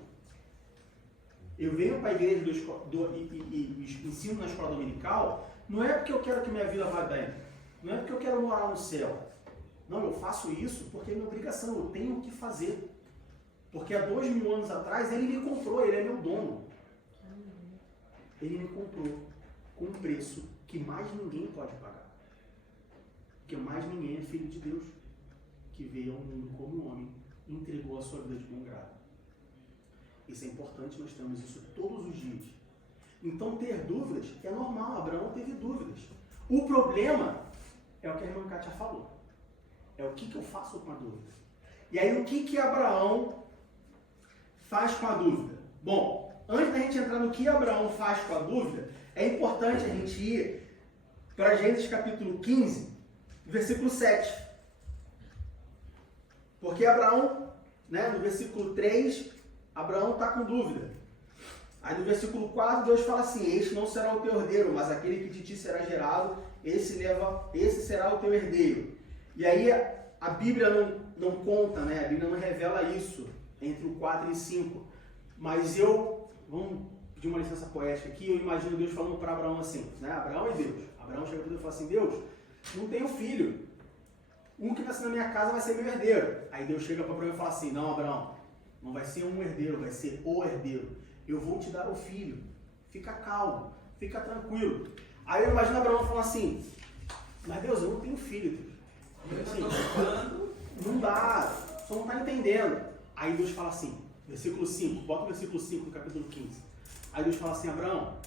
Eu venho para a igreja e ensino na escola dominical, não é porque eu quero que minha vida vá bem, não é porque eu quero morar no céu. Não, eu faço isso porque é minha obrigação, eu tenho que fazer. Porque há 2000 anos atrás Ele me comprou, Ele é meu dono. Ele me comprou com um preço que mais ninguém pode pagar. Porque mais ninguém é filho de Deus, que veio ao mundo como homem e entregou a sua vida de bom grado. Isso é importante, nós temos isso todos os dias. Então ter dúvidas é normal, Abraão teve dúvidas. O problema é o que a irmã Kátia falou. É o que eu faço com a dúvida. E aí o que Abraão faz com a dúvida? Bom, antes da gente entrar no que Abraão faz com a dúvida, é importante a gente ir para Gênesis capítulo 15, versículo 7. Porque Abraão né? No versículo 3, Abraão está com dúvida. Aí no versículo 4, Deus fala assim: este não será o teu herdeiro, mas aquele que de ti será gerado, esse será o teu herdeiro. E aí a Bíblia não conta, né? A Bíblia não revela isso entre o 4 e 5. Mas vamos pedir uma licença poética aqui, eu imagino Deus falando para Abraão assim, né? Abraão e Deus. Abraão chega para Deus e fala assim: Deus, não tenho filho. Um que nasce na minha casa vai ser meu herdeiro. Aí Deus chega para Abraão e fala assim: não, Abraão, não vai ser um herdeiro, vai ser o herdeiro. Eu vou te dar o filho. Fica calmo, fica tranquilo. Aí eu imagino Abraão falando assim: mas Deus, eu não tenho filho, Deus. Assim, não dá, só não está entendendo. Aí Deus fala assim, versículo 5, bota o versículo 5 do capítulo 15. Aí Deus fala assim: Abraão,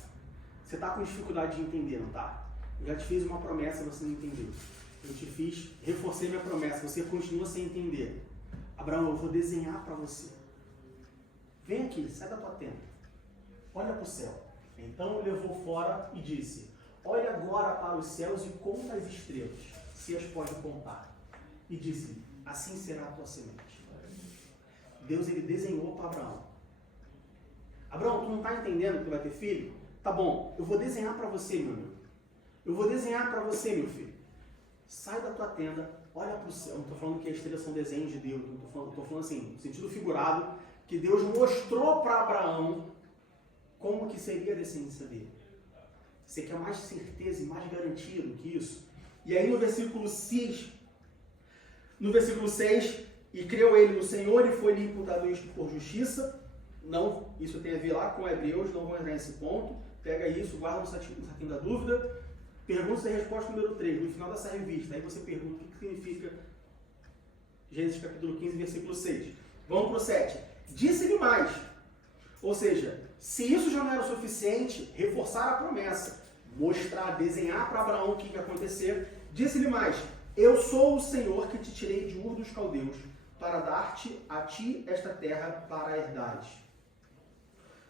você está com dificuldade de entender, não tá? Eu já te fiz uma promessa e você não entendeu. Eu te fiz, reforcei minha promessa, você continua sem entender. Abraão, eu vou desenhar para você. Vem aqui, sai da tua tenda. Olha para o céu. Então ele levou fora e disse: olha agora para os céus e conta as estrelas, se as pode contar. E disse: assim será a tua semente. Deus, ele desenhou para Abraão. Abraão, tu não está entendendo que tu vai ter filho? Tá bom, eu vou desenhar para você, meu amigo. Eu vou desenhar para você, meu filho. Sai da tua tenda, olha para o céu. Eu não estou falando que as estrelas são desenhos de Deus. Estou falando assim, no sentido figurado, que Deus mostrou para Abraão como que seria a descendência dele. Você quer mais certeza e mais garantia do que isso? E aí no versículo 6, e creu ele no Senhor e foi-lhe imputado isto por justiça. Não, isso tem a ver lá com Hebreus, não vou entrar nesse ponto. Pega isso, guarda no saquinho da dúvida. Perguntas e resposta número 3, no final dessa revista. Aí você pergunta o que significa Gênesis capítulo 15, versículo 6. Vamos para o 7. Disse-lhe mais. Ou seja, se isso já não era o suficiente, reforçar a promessa, mostrar, desenhar para Abraão o que ia acontecer, disse-lhe mais: eu sou o Senhor que te tirei de Ur dos Caldeus, para dar-te a ti esta terra para herdades.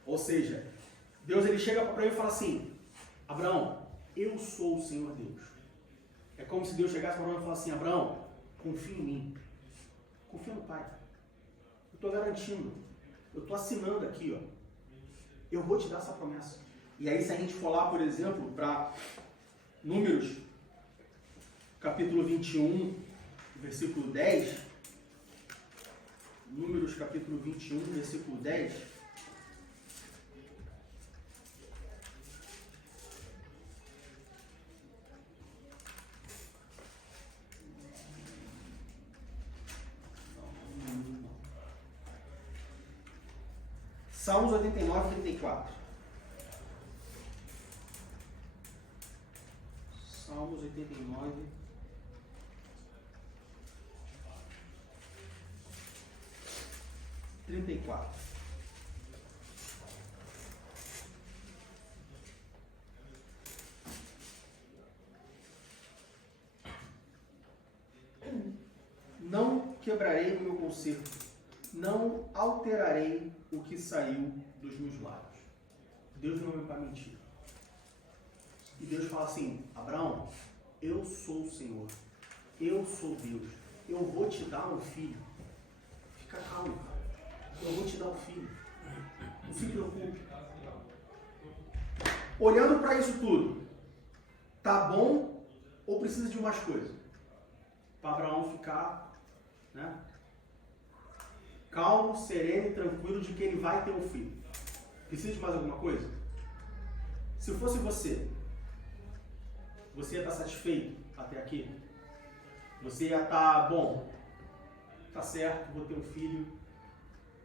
Ou seja, Deus ele chega para Abraão e fala assim: Abraão, eu sou o Senhor Deus. É como se Deus chegasse para Abraão e falasse assim: Abraão, confia em mim. Confia no Pai. Eu estou garantindo. Eu estou assinando aqui, ó. Eu vou te dar essa promessa. E aí, se a gente for lá, por exemplo, para Números, capítulo 21, versículo 10. Números, capítulo 21, versículo 10. Salmos 89, 34. Salmos 89, 34. Não quebrarei o meu conserto, não alterarei o que saiu dos meus lábios. Deus não é para mentir. E Deus fala assim: Abraão, eu sou o Senhor, eu sou Deus, eu vou te dar um filho. Fica calmo, cara. Eu vou te dar um filho. Não se preocupe. Olhando para isso tudo, tá bom ou precisa de mais coisas? Para Abraão ficar, né, calmo, sereno e tranquilo de que ele vai ter um filho. Precisa de mais alguma coisa? Se fosse você ia estar satisfeito até aqui? Você ia estar, bom, tá certo, vou ter um filho,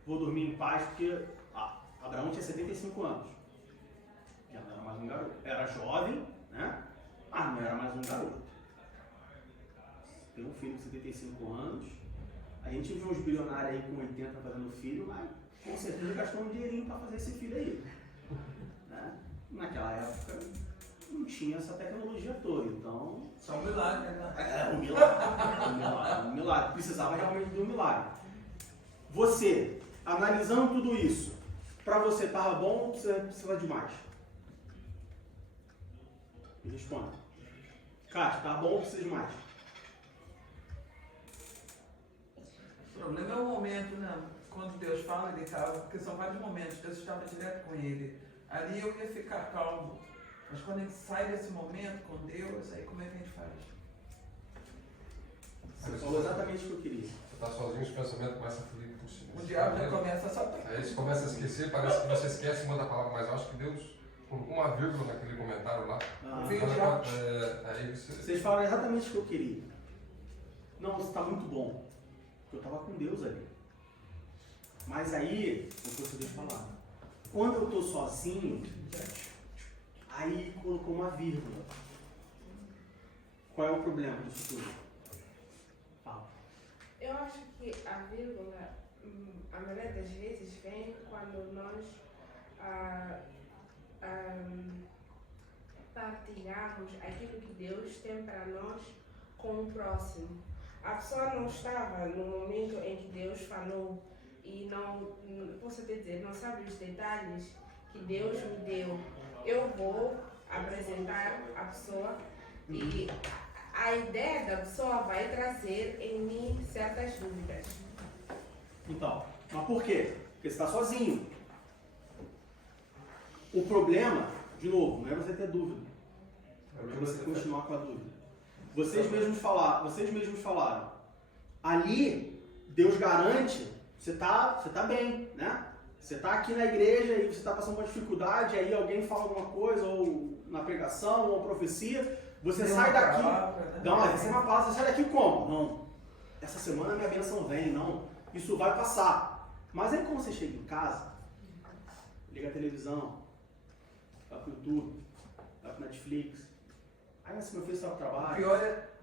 vou dormir em paz, porque Abraão tinha 75 anos. Já não era mais um garoto. Era jovem, né? Mas não era mais um garoto. Tem um filho com 75 anos. A gente viu uns bilionários aí com 80 fazendo filho, mas com certeza gastou um dinheirinho para fazer esse filho aí. Né? Naquela época não tinha essa tecnologia toda, então... Só um milagre, né? É um milagre. Um milagre. Precisava realmente de um milagre. Você, analisando tudo isso, para você estava bom ou precisa de mais? Me responda. Cátia, estava bom ou precisa de mais? O problema é o momento, né? Quando Deus fala, ele estava, porque são vários momentos, Deus estava direto com ele. Ali eu ia ficar calmo. Mas quando a gente sai desse momento com Deus, aí como é que a gente faz? Você falou exatamente o que eu queria. Você está sozinho, os pensamentos começam a fluir por si. O diabo já começa a soltar. Aí você começa a esquecer, parece que você esquece uma da palavra, mas eu acho que Deus colocou uma vírgula naquele comentário lá. Ah, Sim. Aí você... vocês falaram exatamente o que eu queria. Não, isso está muito bom. Porque eu estava com Deus ali. Mas aí, o que vocês falaram, quando eu estou sozinho, aí colocou uma vírgula. Qual é o problema disso tudo? Fala. Eu acho que a vírgula, a maioria das vezes, vem quando nós partilhamos aquilo que Deus tem para nós com o próximo. A pessoa não estava no momento em que Deus falou e não posso te dizer, não sabe os detalhes que Deus me deu. Eu vou apresentar a pessoa e a ideia da pessoa vai trazer em mim certas dúvidas. Então, mas por quê? Porque você está sozinho. O problema, de novo, não é você ter dúvida. É você continuar com a dúvida. Vocês mesmos falaram. Ali, Deus garante, você tá bem, né? Você está aqui na igreja e você está passando uma dificuldade, aí alguém fala alguma coisa, ou na pregação, ou profecia, você sai daqui, recebe uma palavra, você sai daqui como? Não, essa semana minha bênção vem, não, isso vai passar. Mas aí quando você chega em casa, liga a televisão, vai pro YouTube, vai pro Netflix, aí assim, meu filho sai pro trabalho,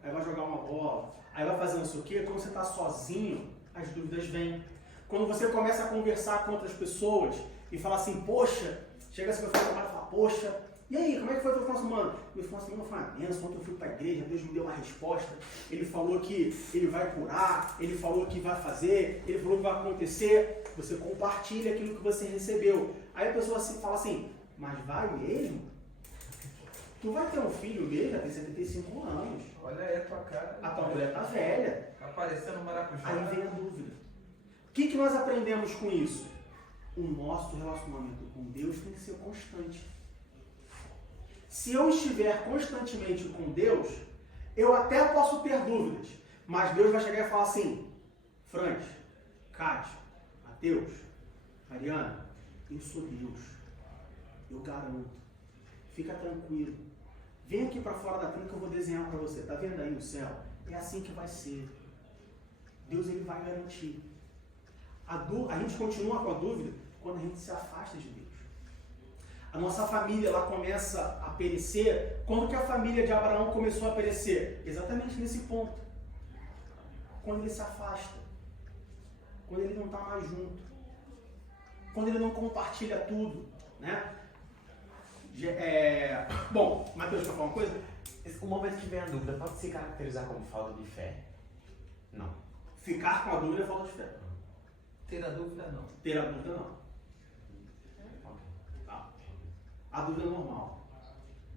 aí vai jogar uma bola, aí vai fazer não sei o quê, quando você está sozinho, as dúvidas vêm. Quando você começa a conversar com outras pessoas e fala assim, poxa, chega assim, meu filho trabalho e fala, poxa, e aí, como é que foi o teu final de semana? Meu final de semana foi uma bênção, ontem eu fui para a igreja, Deus me deu uma resposta, Ele falou que Ele vai curar, Ele falou que vai fazer, Ele falou que vai acontecer, você compartilha aquilo que você recebeu. Aí a pessoa fala assim, mas vai mesmo? Tu vai ter um filho mesmo, já tem 75 anos. Olha aí a tua cara. A tua mulher tá velha. Tá parecendo um maracujá. Aí vem a dúvida. O que nós aprendemos com isso? O nosso relacionamento com Deus tem que ser constante. Se eu estiver constantemente com Deus, eu até posso ter dúvidas, mas Deus vai chegar e falar assim, Franz, Cátia, Mateus, Mariana, eu sou Deus. Eu garanto. Fica tranquilo. Vem aqui para fora da tenda que eu vou desenhar para você. Tá vendo aí o céu? É assim que vai ser. Deus ele vai garantir. A gente continua com a dúvida quando a gente se afasta de Deus. A nossa família ela começa a perecer. Quando que a família de Abraão começou a perecer? Exatamente nesse ponto. Quando ele se afasta. Quando ele não está mais junto. Quando ele não compartilha tudo. Né? Bom, Mateus, quer falar uma coisa? O momento que vem a dúvida pode se caracterizar como falta de fé? Não. Ficar com a dúvida é falta de fé. Ter a dúvida não. Ter a dúvida não. Tá? A dúvida é normal.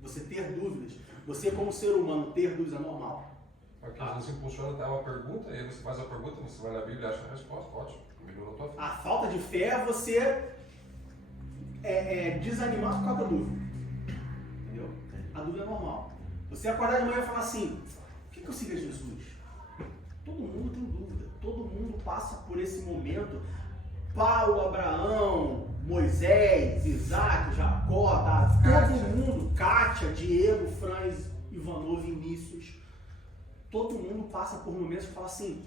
Você ter dúvidas, você como ser humano ter dúvidas é normal. Porque você impulsiona até uma pergunta, e aí você faz a pergunta, você vai na Bíblia e acha a resposta, ótimo, melhorou a tua fé. A falta de fé é você desanimar por causa da dúvida. Entendeu? A dúvida é normal. Você acordar de manhã e falar assim, por que eu sigo a Jesus? Todo mundo tem dúvida, todo mundo passa por esse momento. Paulo, Abraão, Moisés, Isaac, Jacó, todo mundo, Kátia, Diego, Franz, Ivanov, Vinícius, todo mundo passa por momentos que fala assim,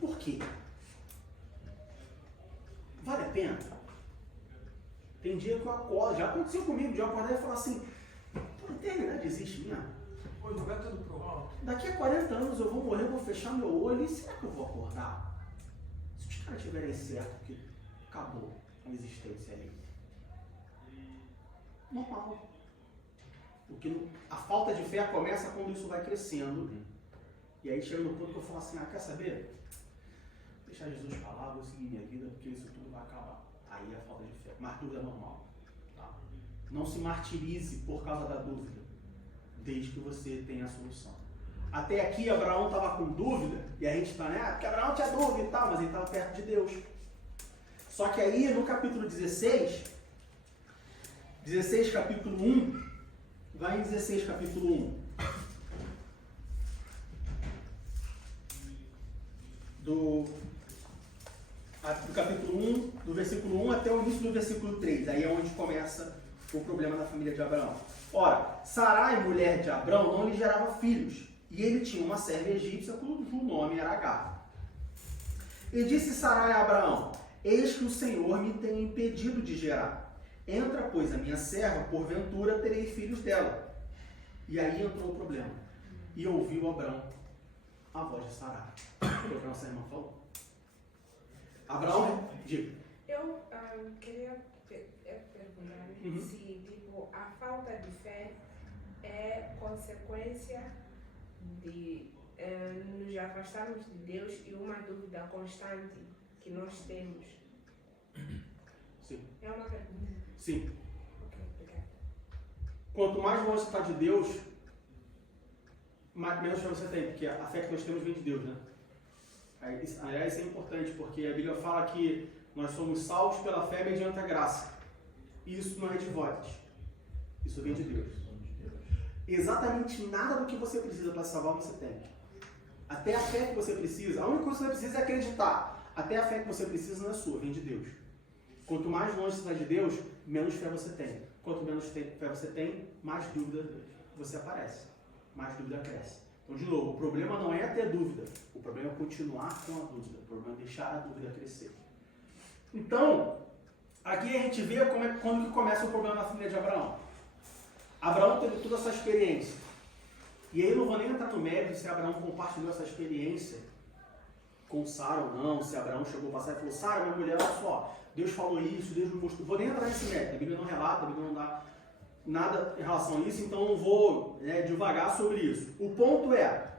por quê? Vale a pena? Tem dia que eu acordo, já aconteceu comigo, de eu acordar e falar assim, a eternidade existe mesmo? Vou jogar tudo pro alto. Daqui a 40 anos eu vou morrer, eu vou fechar meu olho e será que eu vou acordar? Se os caras tiverem certo que acabou a existência ali. Normal. Porque a falta de fé começa quando isso vai crescendo. E aí chega no ponto que eu falo assim, quer saber? Deixar Jesus falar, vou seguir minha vida, porque isso tudo vai acabar. Aí é a falta de fé. Mas dúvida é normal. Tá? Não se martirize por causa da dúvida, desde que você tenha a solução. Até aqui Abraão estava com dúvida, e a gente está, né? Porque Abraão tinha dúvida e tal, mas ele estava perto de Deus. Só que aí no capítulo 16 capítulo 1, vai em 16 capítulo 1. Do capítulo 1, do versículo 1 até o início do versículo 3. Aí é onde começa o problema da família de Abraão. Ora, Sarai, mulher de Abraão, não lhe gerava filhos, e ele tinha uma serva egípcia cujo nome era Agar. E disse Sarai a Abraão: eis que o Senhor me tem impedido de gerar. Entra, pois, a minha serva, porventura terei filhos dela. E aí entrou o problema. E ouviu Abraão a voz de Sarai. Foi o que a nossa irmã falou. Abraão, diga. Eu queria perguntar se tipo, a falta de fé é consequência de nos afastarmos de Deus e uma dúvida constante que nós temos. Sim. É uma pergunta. Sim. Ok, obrigada. Quanto mais longe você está de Deus, menos fé você tem, porque a fé que nós temos vem de Deus, né? Aliás, isso é importante, porque a Bíblia fala que nós somos salvos pela fé mediante a graça. E isso não é de vós. Isso vem de Deus. Exatamente nada do que você precisa para se salvar você tem. Até a fé que você precisa, a única coisa que você precisa é acreditar. Até a fé que você precisa não é sua, vem de Deus. Quanto mais longe você está de Deus, menos fé você tem. Quanto menos fé você tem, mais dúvida você aparece. Mais dúvida cresce. Então, de novo, o problema não é ter dúvida. O problema é continuar com a dúvida. O problema é deixar a dúvida crescer. Então, aqui a gente vê quando que começa o problema na família de Abraão. Abraão teve toda essa experiência. E aí eu não vou nem entrar no mérito se Abraão compartilhou essa experiência com Sara ou não, se Abraão chegou a passar e falou: Sara, minha mulher, olha só, Deus falou isso, Deus me mostrou. Vou nem entrar nesse mérito, a Bíblia não relata, a Bíblia não dá nada em relação a isso, então não vou devagar sobre isso. O ponto é,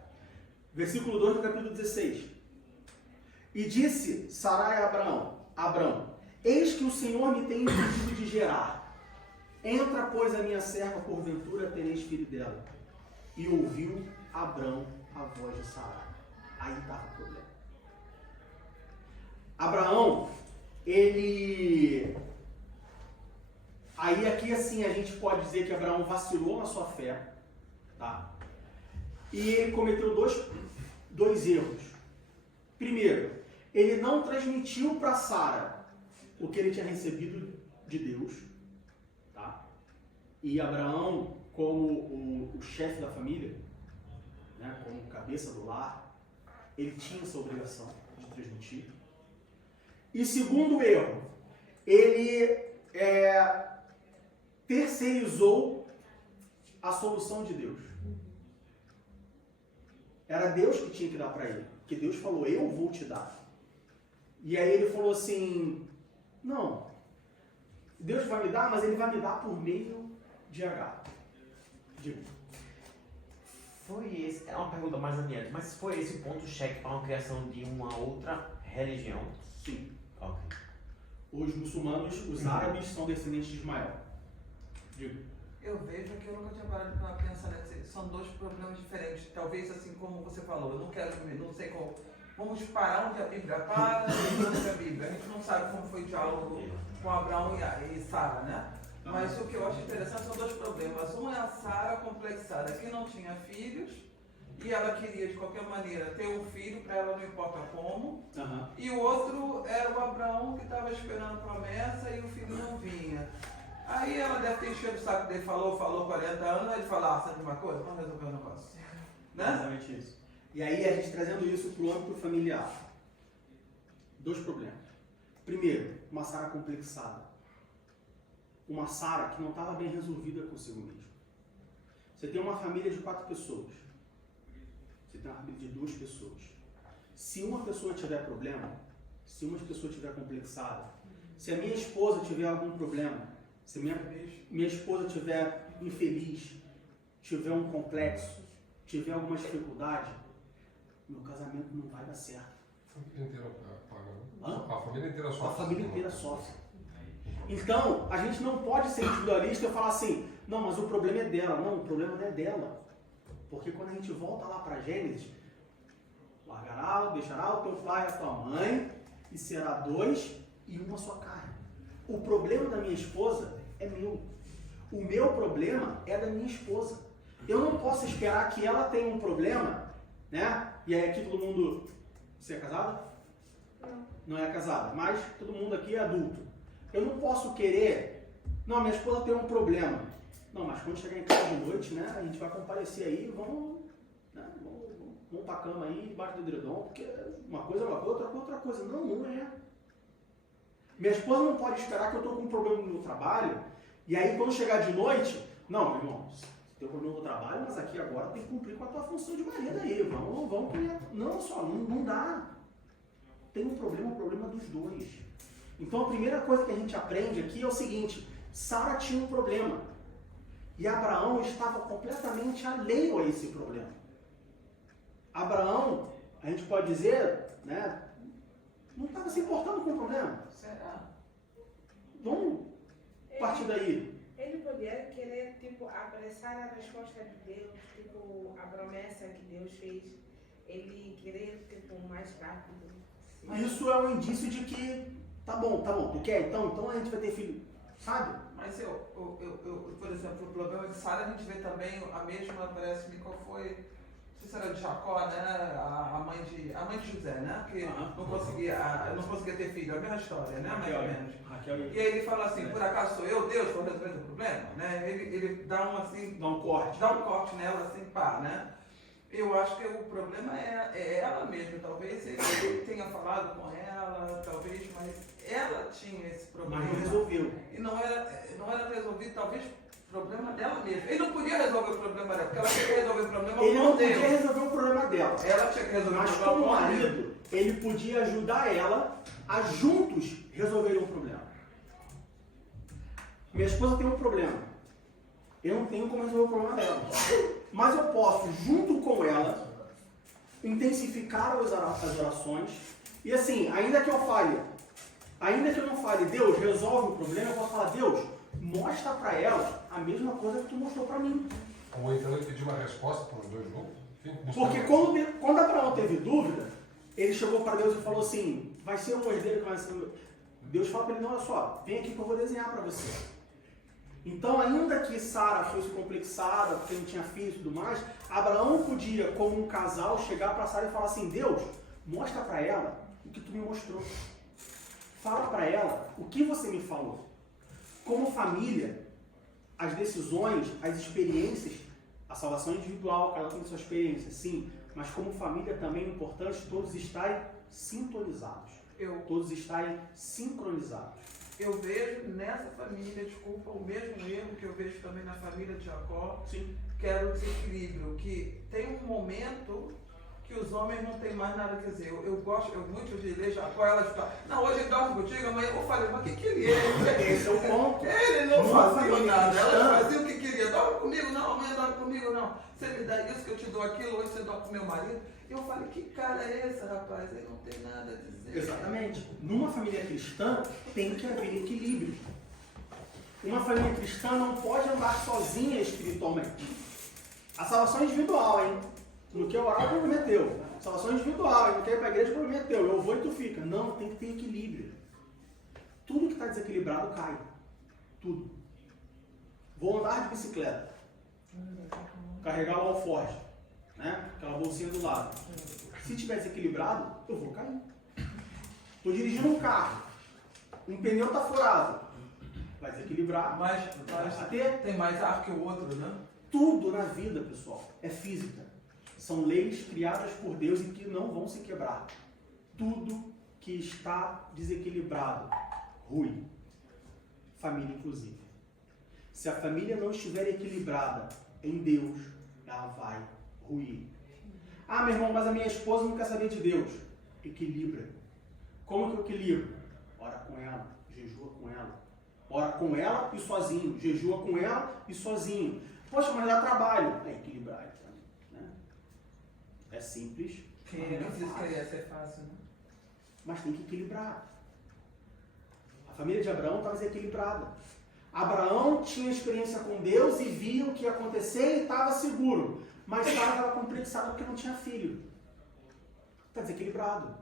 versículo 2 do capítulo 16. E disse Sarai a Abraão, eis que o Senhor me tem impedido de gerar. Entra, pois, a minha serva, porventura tereis filho dela. E ouviu Abraão a voz de Sarai. Aí estava o problema. Abraão, ele... Aí aqui assim a gente pode dizer que Abraão vacilou na sua fé, tá? E ele cometeu dois erros. Primeiro, ele não transmitiu para Sara o que ele tinha recebido de Deus, tá? E Abraão, como o chefe da família, né, como cabeça do lar, ele tinha essa obrigação de transmitir. E segundo erro, ele terceirizou a solução de Deus. Era Deus que tinha que dar para ele. Porque Deus falou: eu vou te dar. E aí ele falou assim: não, Deus vai me dar, mas ele vai me dar por meio de Agar. Digo. Foi esse, é uma pergunta mais adiante, mas foi esse o ponto-cheque para uma criação de uma outra religião? Sim. Ok. Os muçulmanos, os árabes, são descendentes de Ismael. Digo. Eu vejo que eu nunca tinha parado para pensar nisso. São dois problemas diferentes. Talvez, assim como você falou, eu não sei como. Vamos parar onde a Bíblia para e onde a Bíblia. A gente não sabe como foi o diálogo com Abraão e Sara, né? Mas o que eu acho interessante são dois problemas. Um é a Sara complexada, que não tinha filhos, e ela queria, de qualquer maneira, ter um filho, para ela não importa como. E o outro era o Abraão, que estava esperando a promessa e o filho não vinha. Aí ela deve ter enchido o saco dele, falou 40 anos, aí ele fala: sabe de uma coisa? Vamos resolver o negócio. Né? Exatamente isso. E aí a gente trazendo isso para o âmbito familiar. Dois problemas. Primeiro, uma Sara complexada. Uma Sara que não estava bem resolvida consigo mesma. Você tem uma família de 4 pessoas. Você tem uma família de 2 pessoas. Se uma pessoa tiver problema, se uma pessoa tiver complexada, se a minha esposa tiver algum problema, se minha esposa tiver infeliz, tiver um complexo, tiver alguma dificuldade, meu casamento não vai dar certo. A família inteira paga. Hã? A família inteira sofre. A família inteira sofre. Então, a gente não pode ser individualista e falar assim: não, mas o problema é dela. Não, o problema não é dela. Porque quando a gente volta lá para Gênesis, deixará o teu pai e a tua mãe, e será 2 e uma só carne. O problema da minha esposa é meu. O meu problema é da minha esposa. Eu não posso esperar que ela tenha um problema, né? E aí aqui todo mundo... Você é casada? Não. Não é casada, mas todo mundo aqui é adulto. Eu não posso querer... Não, minha esposa tem um problema. Não, mas quando chegar em casa de noite, né? A gente vai comparecer aí, vamos pra cama aí, debaixo do edredom, porque uma coisa é uma coisa, outra coisa. Não, não é. Minha esposa não pode esperar que eu tô com um problema no meu trabalho, e aí quando chegar de noite, não, meu irmão, tem um problema no trabalho, mas aqui agora tem que cumprir com a tua função de marido aí, vamos criar. Não, só, não dá. Tem um problema, o problema dos dois. Então a primeira coisa que a gente aprende aqui é o seguinte, Sara tinha um problema, e Abraão estava completamente alheio a esse problema. Abraão, a gente pode dizer, né, não estava se importando com o problema. Será? Vamos partir daí. Ele podia querer, tipo, apressar a resposta de Deus, tipo, a promessa que Deus fez. Ele querer, tipo, mais rápido. Mas isso é um indício de que, tá bom, tu quer? Então a gente vai ter filho, sabe? Mas por exemplo, o problema de Sara, a gente vê também a mesma, parece-me, qual foi, não sei se era de Jacó, né? A mãe de José, né? Que não conseguia ter filho, a mesma história, né? Mais ou menos. E aí ele fala assim, por acaso sou eu, Deus, para resolver o problema? Né? Ele dá um corte nela, assim, pá, né? Eu acho que o problema é ela mesma, talvez ele tenha falado com ela, talvez, mas ela tinha esse problema. Mas não resolveu. E não era resolvido, talvez, o problema dela mesma. Ele não podia resolver o problema dela, porque ela tinha que resolver o problema Ele não com Deus. podia resolver o problema dela. Ela tinha que resolver Mas o problema como com Deus. marido, ele podia ajudar ela a juntos resolverem um problema. Minha esposa tem um problema. Eu não tenho como resolver o problema dela. Mas eu posso, junto com ela, intensificar as orações. E assim, ainda que eu não fale, Deus, resolve o problema, eu posso falar, Deus, mostra para ela a mesma coisa que tu mostrou para mim. Ou então ele pediu uma resposta para os dois juntos. Porque quando Abraão teve dúvida, ele chegou para Deus e falou assim, vai ser o cordeiro que vai ser... Deus fala para ele, não, olha só, vem aqui que eu vou desenhar para você. Então, ainda que Sara fosse complexada, porque não tinha filho e tudo mais, Abraão podia, como um casal, chegar para Sara e falar assim, Deus, mostra para ela o que tu me mostrou. Fala para ela o que você me falou. Como família, as decisões, as experiências, a salvação individual, cada um tem sua experiência, sim, mas como família também é importante todos estarem sintonizados, todos estarem sincronizados. Eu vejo nessa família, desculpa, o mesmo erro que eu vejo também na família de Jacó, Sim. que era o desequilíbrio, que tem um momento que os homens não têm mais nada a dizer. Eu gosto muito de ler Jacó, ela fala, não, hoje ele dorme contigo, amanhã eu falei, mas o que ele é? Esse é o ponto. Ele não fazia nada, ela cristã. fazia o que queria, dorme comigo, não, amanhã dorme comigo, não. Você me dá isso que eu te dou aquilo, hoje você dorme com meu marido. Eu falei, que cara é esse, rapaz? Ele não tem nada a dizer. Exatamente. Numa família cristã tem que haver equilíbrio. Uma família cristã não pode andar sozinha espiritualmente. A salvação é individual, hein? No que eu orar, prometeu. Salvação é individual, hein? No que eu ir para a igreja, prometeu. Eu vou e tu fica. Não, tem que ter equilíbrio. Tudo que está desequilibrado cai. Tudo. Vou andar de bicicleta. Carregar o alforje, né? Aquela bolsinha do lado. Se estiver desequilibrado, eu vou cair. Estou dirigindo um carro. Um pneu está furado. Vai desequilibrar. Mas tem mais ar que o outro, né? Tudo na vida, pessoal, é física. São leis criadas por Deus e que não vão se quebrar. Tudo que está desequilibrado, ruim. Família, inclusive. Se a família não estiver equilibrada em Deus, ela vai ruir. Ah, meu irmão, mas a minha esposa não quer saber de Deus. Equilibra. Como que eu equilibro? Ora com ela, jejua com ela. Ora com ela e sozinho. Jejua com ela e sozinho. Poxa, mas dá trabalho. É equilibrar. Né? É simples. Quem não disse que ia ser fácil, né? Mas tem que equilibrar. A família de Abraão estava desequilibrada. Abraão tinha experiência com Deus e via o que ia acontecer e estava seguro. Mas Sara estava complexada porque não tinha filho. Está desequilibrado.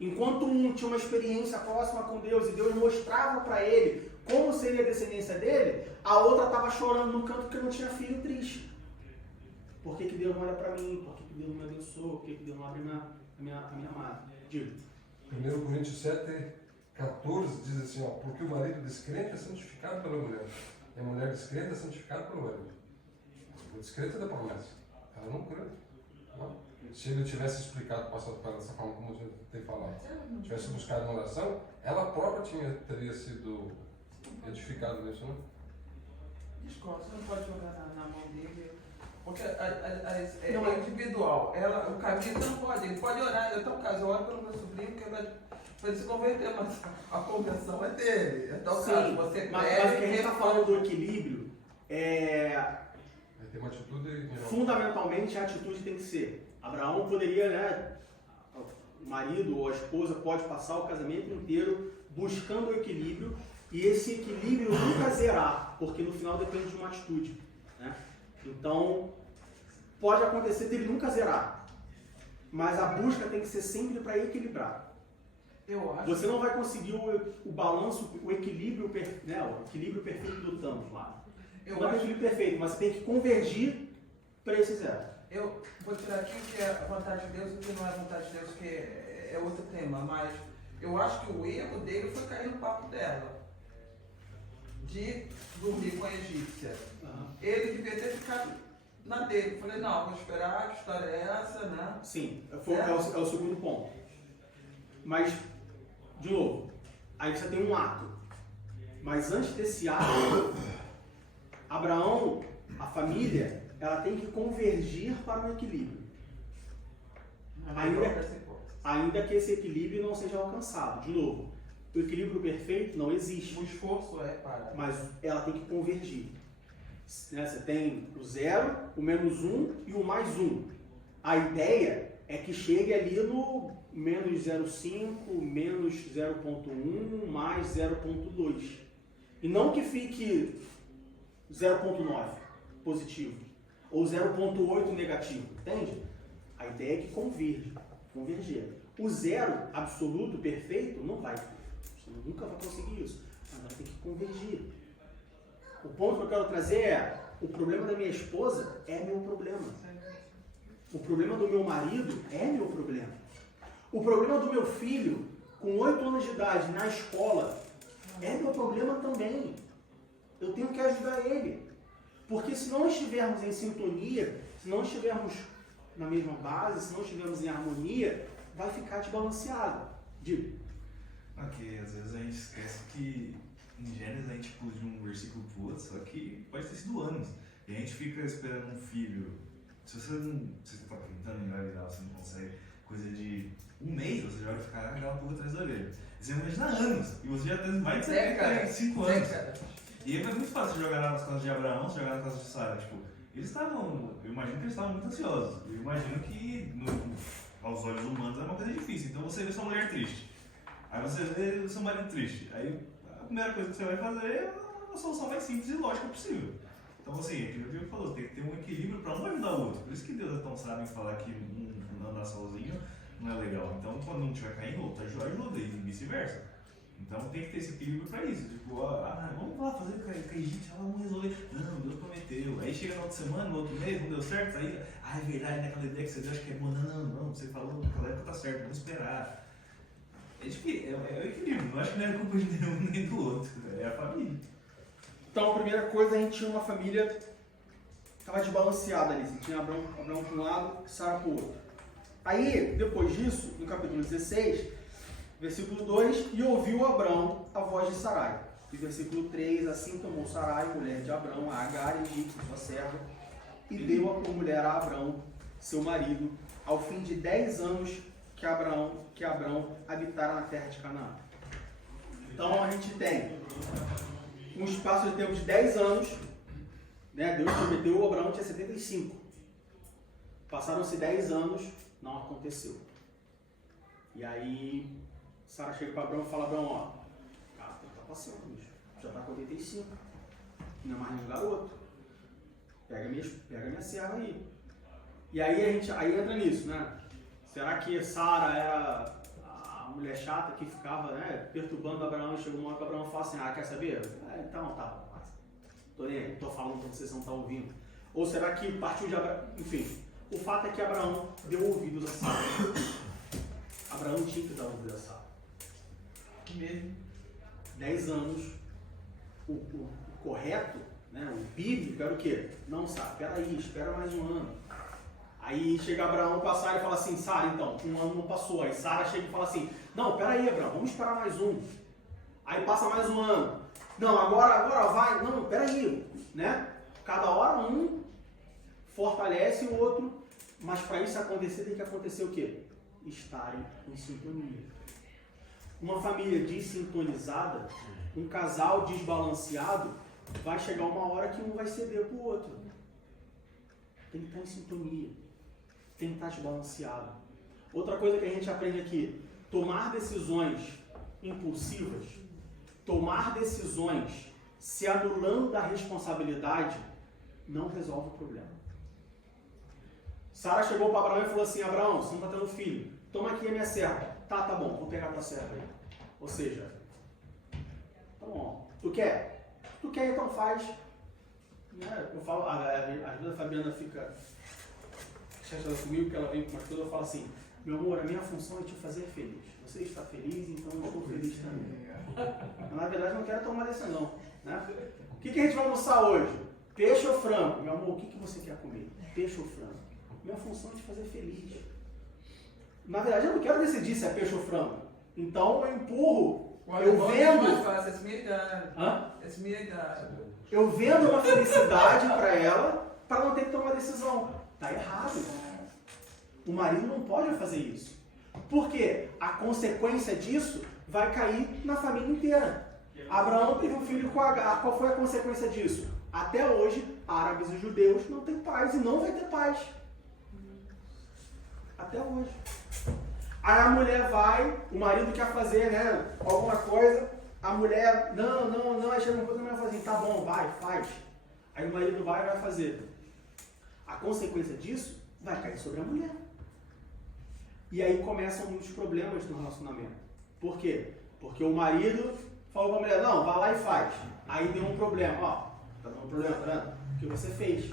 Enquanto um tinha uma experiência próxima com Deus e Deus mostrava para ele como seria a descendência dele, a outra estava chorando no canto porque não tinha filho, triste. Por que Deus não olha para mim? Por que Deus não me abençoa? Por que Deus não abre a minha amada? Diga. 1 Coríntios 7, 14 diz assim, ó, porque o marido descrente é santificado pela mulher, e a mulher descrente é santificada pelo marido. O descrente é da promessa, ela não crê. Não? Se ele tivesse explicado, passado para ela dessa forma como você tem falado, tivesse buscado uma oração, ela própria teria sido edificada nisso, né? Discordo, você não pode jogar na mão dele. Porque é individual. O caminho não pode. Ele pode orar. Eu tenho um caso, eu oro pelo meu sobrinho para ele se converter, mas a conversão é dele. Então, caso você mas o que a gente está falando do equilíbrio Tem uma atitude. Fundamentalmente, a atitude tem que ser. Abraão poderia, né? O marido ou a esposa pode passar o casamento inteiro buscando o equilíbrio e esse equilíbrio nunca zerar, porque no final depende de uma atitude, né? Então, pode acontecer dele nunca zerar, mas a busca tem que ser sempre para equilibrar. Eu acho. Você não vai conseguir o balanço, o equilíbrio, né, o equilíbrio perfeito do Thanos lá. Não é o equilíbrio perfeito, mas você tem que convergir para esse zero. Eu vou tirar aqui o que é a vontade de Deus e o que não é a vontade de Deus, que é outro tema, mas eu acho que o erro dele foi cair no papo dela, de dormir com a egípcia. Ele devia ter ficado na dele. Eu falei, não, vou esperar, que história é essa, né? Sim, é o segundo ponto. Mas, de novo, aí você tem um ato. Mas antes desse ato, Abraão, a família, ela tem que convergir para o equilíbrio. Ainda que esse equilíbrio não seja alcançado. De novo, o equilíbrio perfeito não existe. O esforço é para. Mas ela tem que convergir. Né? Você tem o 0, o menos 1 e o mais 1. A ideia é que chegue ali no menos 0,5, menos 0,1, mais 0,2. E não que fique 0,9 positivo ou 0,8 negativo, entende? A ideia é que converger. O 0 absoluto, perfeito, não vai. Você nunca vai conseguir isso. Mas ela tem que convergir. O ponto que eu quero trazer é: o problema da minha esposa é meu problema. O problema do meu marido é meu problema. O problema do meu filho, com 8 anos de idade, na escola, é meu problema também. Eu tenho que ajudar ele. Porque se não estivermos em sintonia, se não estivermos na mesma base, se não estivermos em harmonia, vai ficar desbalanceado. Digo. Ok, às vezes a gente esquece que em Gênesis a gente pula de um versículo para o outro, só que pode ter sido anos. E a gente fica esperando um filho. Se você está tentando engravidar, você não consegue, coisa de um mês, você já vai ficar aquela pulga atrás da orelha. Você imagina anos, e você já tem mais de 5 anos. E aí foi muito fácil jogar nas costas de Abraão, jogar nas costas de Sara. Tipo, eles estavam, eu imagino que eles estavam muito ansiosos. Eu imagino que aos olhos humanos é uma coisa difícil. Então você vê sua mulher triste, aí você vê seu marido triste. Aí a primeira coisa que você vai fazer é a solução mais simples e lógica possível. Então assim, aquilo que o Diego falou, tem que ter um equilíbrio para um ajudar o outro. Por isso que Deus é tão sábio em falar que um andar sozinho não é legal. Então quando um estiver caindo, o outro ajuda e vice-versa. Então tem que ter esse equilíbrio para isso. Tipo, vamos lá fazer com a egípcia, vamos resolver. Não, Deus prometeu. Aí chega na outra semana, no outro mês, não deu certo. Aí, é verdade, naquela ideia que você deu, acho que é boa. Não, você falou naquela época tá certo, vamos esperar. É o equilíbrio, não acho que não é culpa de nenhum nem do outro, é a família. Então, a primeira coisa, a gente tinha uma família que estava desbalanceada ali. Você tinha Abraão para um lado e Sara para o outro. Aí, depois disso, no capítulo 16, versículo 2, e ouviu Abraão a voz de Sarai. E versículo 3, assim tomou Sarai, mulher de Abraão, a Agar, egípcia, sua serva, e deu-a por mulher a Abraão, seu marido, ao fim de 10 anos que Abraão habitara na terra de Canaã. Então a gente tem um espaço de tempo de 10 anos, né? Deus prometeu, Abraão tinha 75. Passaram-se 10 anos, não aconteceu. E aí Sara chega para Abraão e fala: Abraão, ó, cara, tá passando, bicho. Já tá com 85. Não é mais nenhum garoto. Pega minha serva aí. E aí entra nisso, né? Será que Sara era a mulher chata que ficava, né, perturbando Abraão e chegou uma hora que Abraão fala assim, quer saber? Então tá, tô nem aí, tô falando que vocês não estão ouvindo. Ou será que partiu de Abraão? Enfim, o fato é que Abraão deu ouvidos a Sara. Abraão tinha que dar ouvidos a Sara. Mesmo. 10 anos, o correto, né, o bíblico era o quê? Não, Sara, peraí, espera mais um ano. Aí chega Abraão para Sara e fala assim, Sara, então, um ano não passou. Aí Sara chega e fala assim, não, peraí, Abraão, vamos esperar mais um. Aí passa mais um ano. Não, agora vai. Não, peraí, né? Cada hora um fortalece o outro, mas para isso acontecer tem que acontecer o quê? Estarem em sintonia. Uma família desintonizada, um casal desbalanceado, vai chegar uma hora que um vai ceder para o outro. Tem que estar em sintonia. Tem que estar desbalanceado. Outra coisa que a gente aprende aqui, tomar decisões impulsivas, tomar decisões se anulando da responsabilidade, não resolve o problema. Sara chegou para Abraão e falou assim, Abraão, você não está tendo filho, toma aqui a minha serva. Tá bom, vou pegar a tua serva aí. Ou seja, tá bom, tu quer? Tu quer, então faz. Eu falo, às vezes a Fabiana fica chateada comigo, porque ela vem com umas coisas, eu falo assim, meu amor, a minha função é te fazer feliz. Você está feliz, então eu estou feliz também. Mas, na verdade, eu não quero tomar decisão. Né? O que a gente vai almoçar hoje? Peixe ou frango? Meu amor, o que você quer comer? Peixe ou frango? Minha função é te fazer feliz. Na verdade, eu não quero decidir se é peixe ou frango. Então, eu empurro, eu vendo... Eu vendo uma felicidade para ela, para não ter que tomar decisão. Está errado. O marido não pode fazer isso. Porque a consequência disso vai cair na família inteira. Abraão teve um filho com Agar. Qual foi a consequência disso? Até hoje, árabes e judeus não têm paz e não vai ter paz. Até hoje. Aí a mulher vai, o marido quer fazer, né, alguma coisa, a mulher, não, aí chega uma coisa, a mulher fala assim, tá bom, vai, faz. Aí o marido vai e vai fazer. A consequência disso vai cair sobre a mulher. E aí começam muitos problemas no relacionamento. Por quê? Porque o marido falou pra mulher, não, vai lá e faz. Aí deu um problema, tá dando um problema, tá vendo? O que você fez.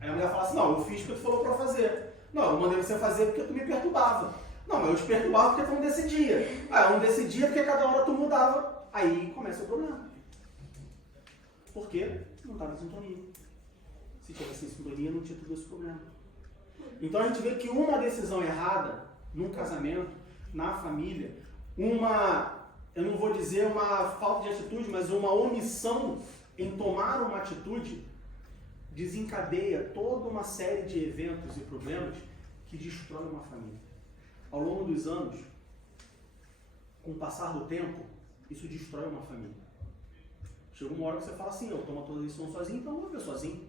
Aí a mulher fala assim, não, eu fiz porque tu falou pra fazer. Não, eu mandei você fazer porque tu me perturbava. Não, mas eu te perturbava porque tu não decidia. Eu não decidia porque cada hora tu mudava. Aí começa o problema. Por quê? Não estava em sintonia. Se tivesse em sintonia, não tinha todo esse problema. Então a gente vê que uma decisão errada num casamento, na família, eu não vou dizer uma falta de atitude, mas uma omissão em tomar uma atitude, desencadeia toda uma série de eventos e problemas que destroem uma família. Ao longo dos anos, com o passar do tempo, isso destrói uma família. Chega uma hora que você fala assim, eu tomo toda a decisão sozinho, então eu vou viver sozinho.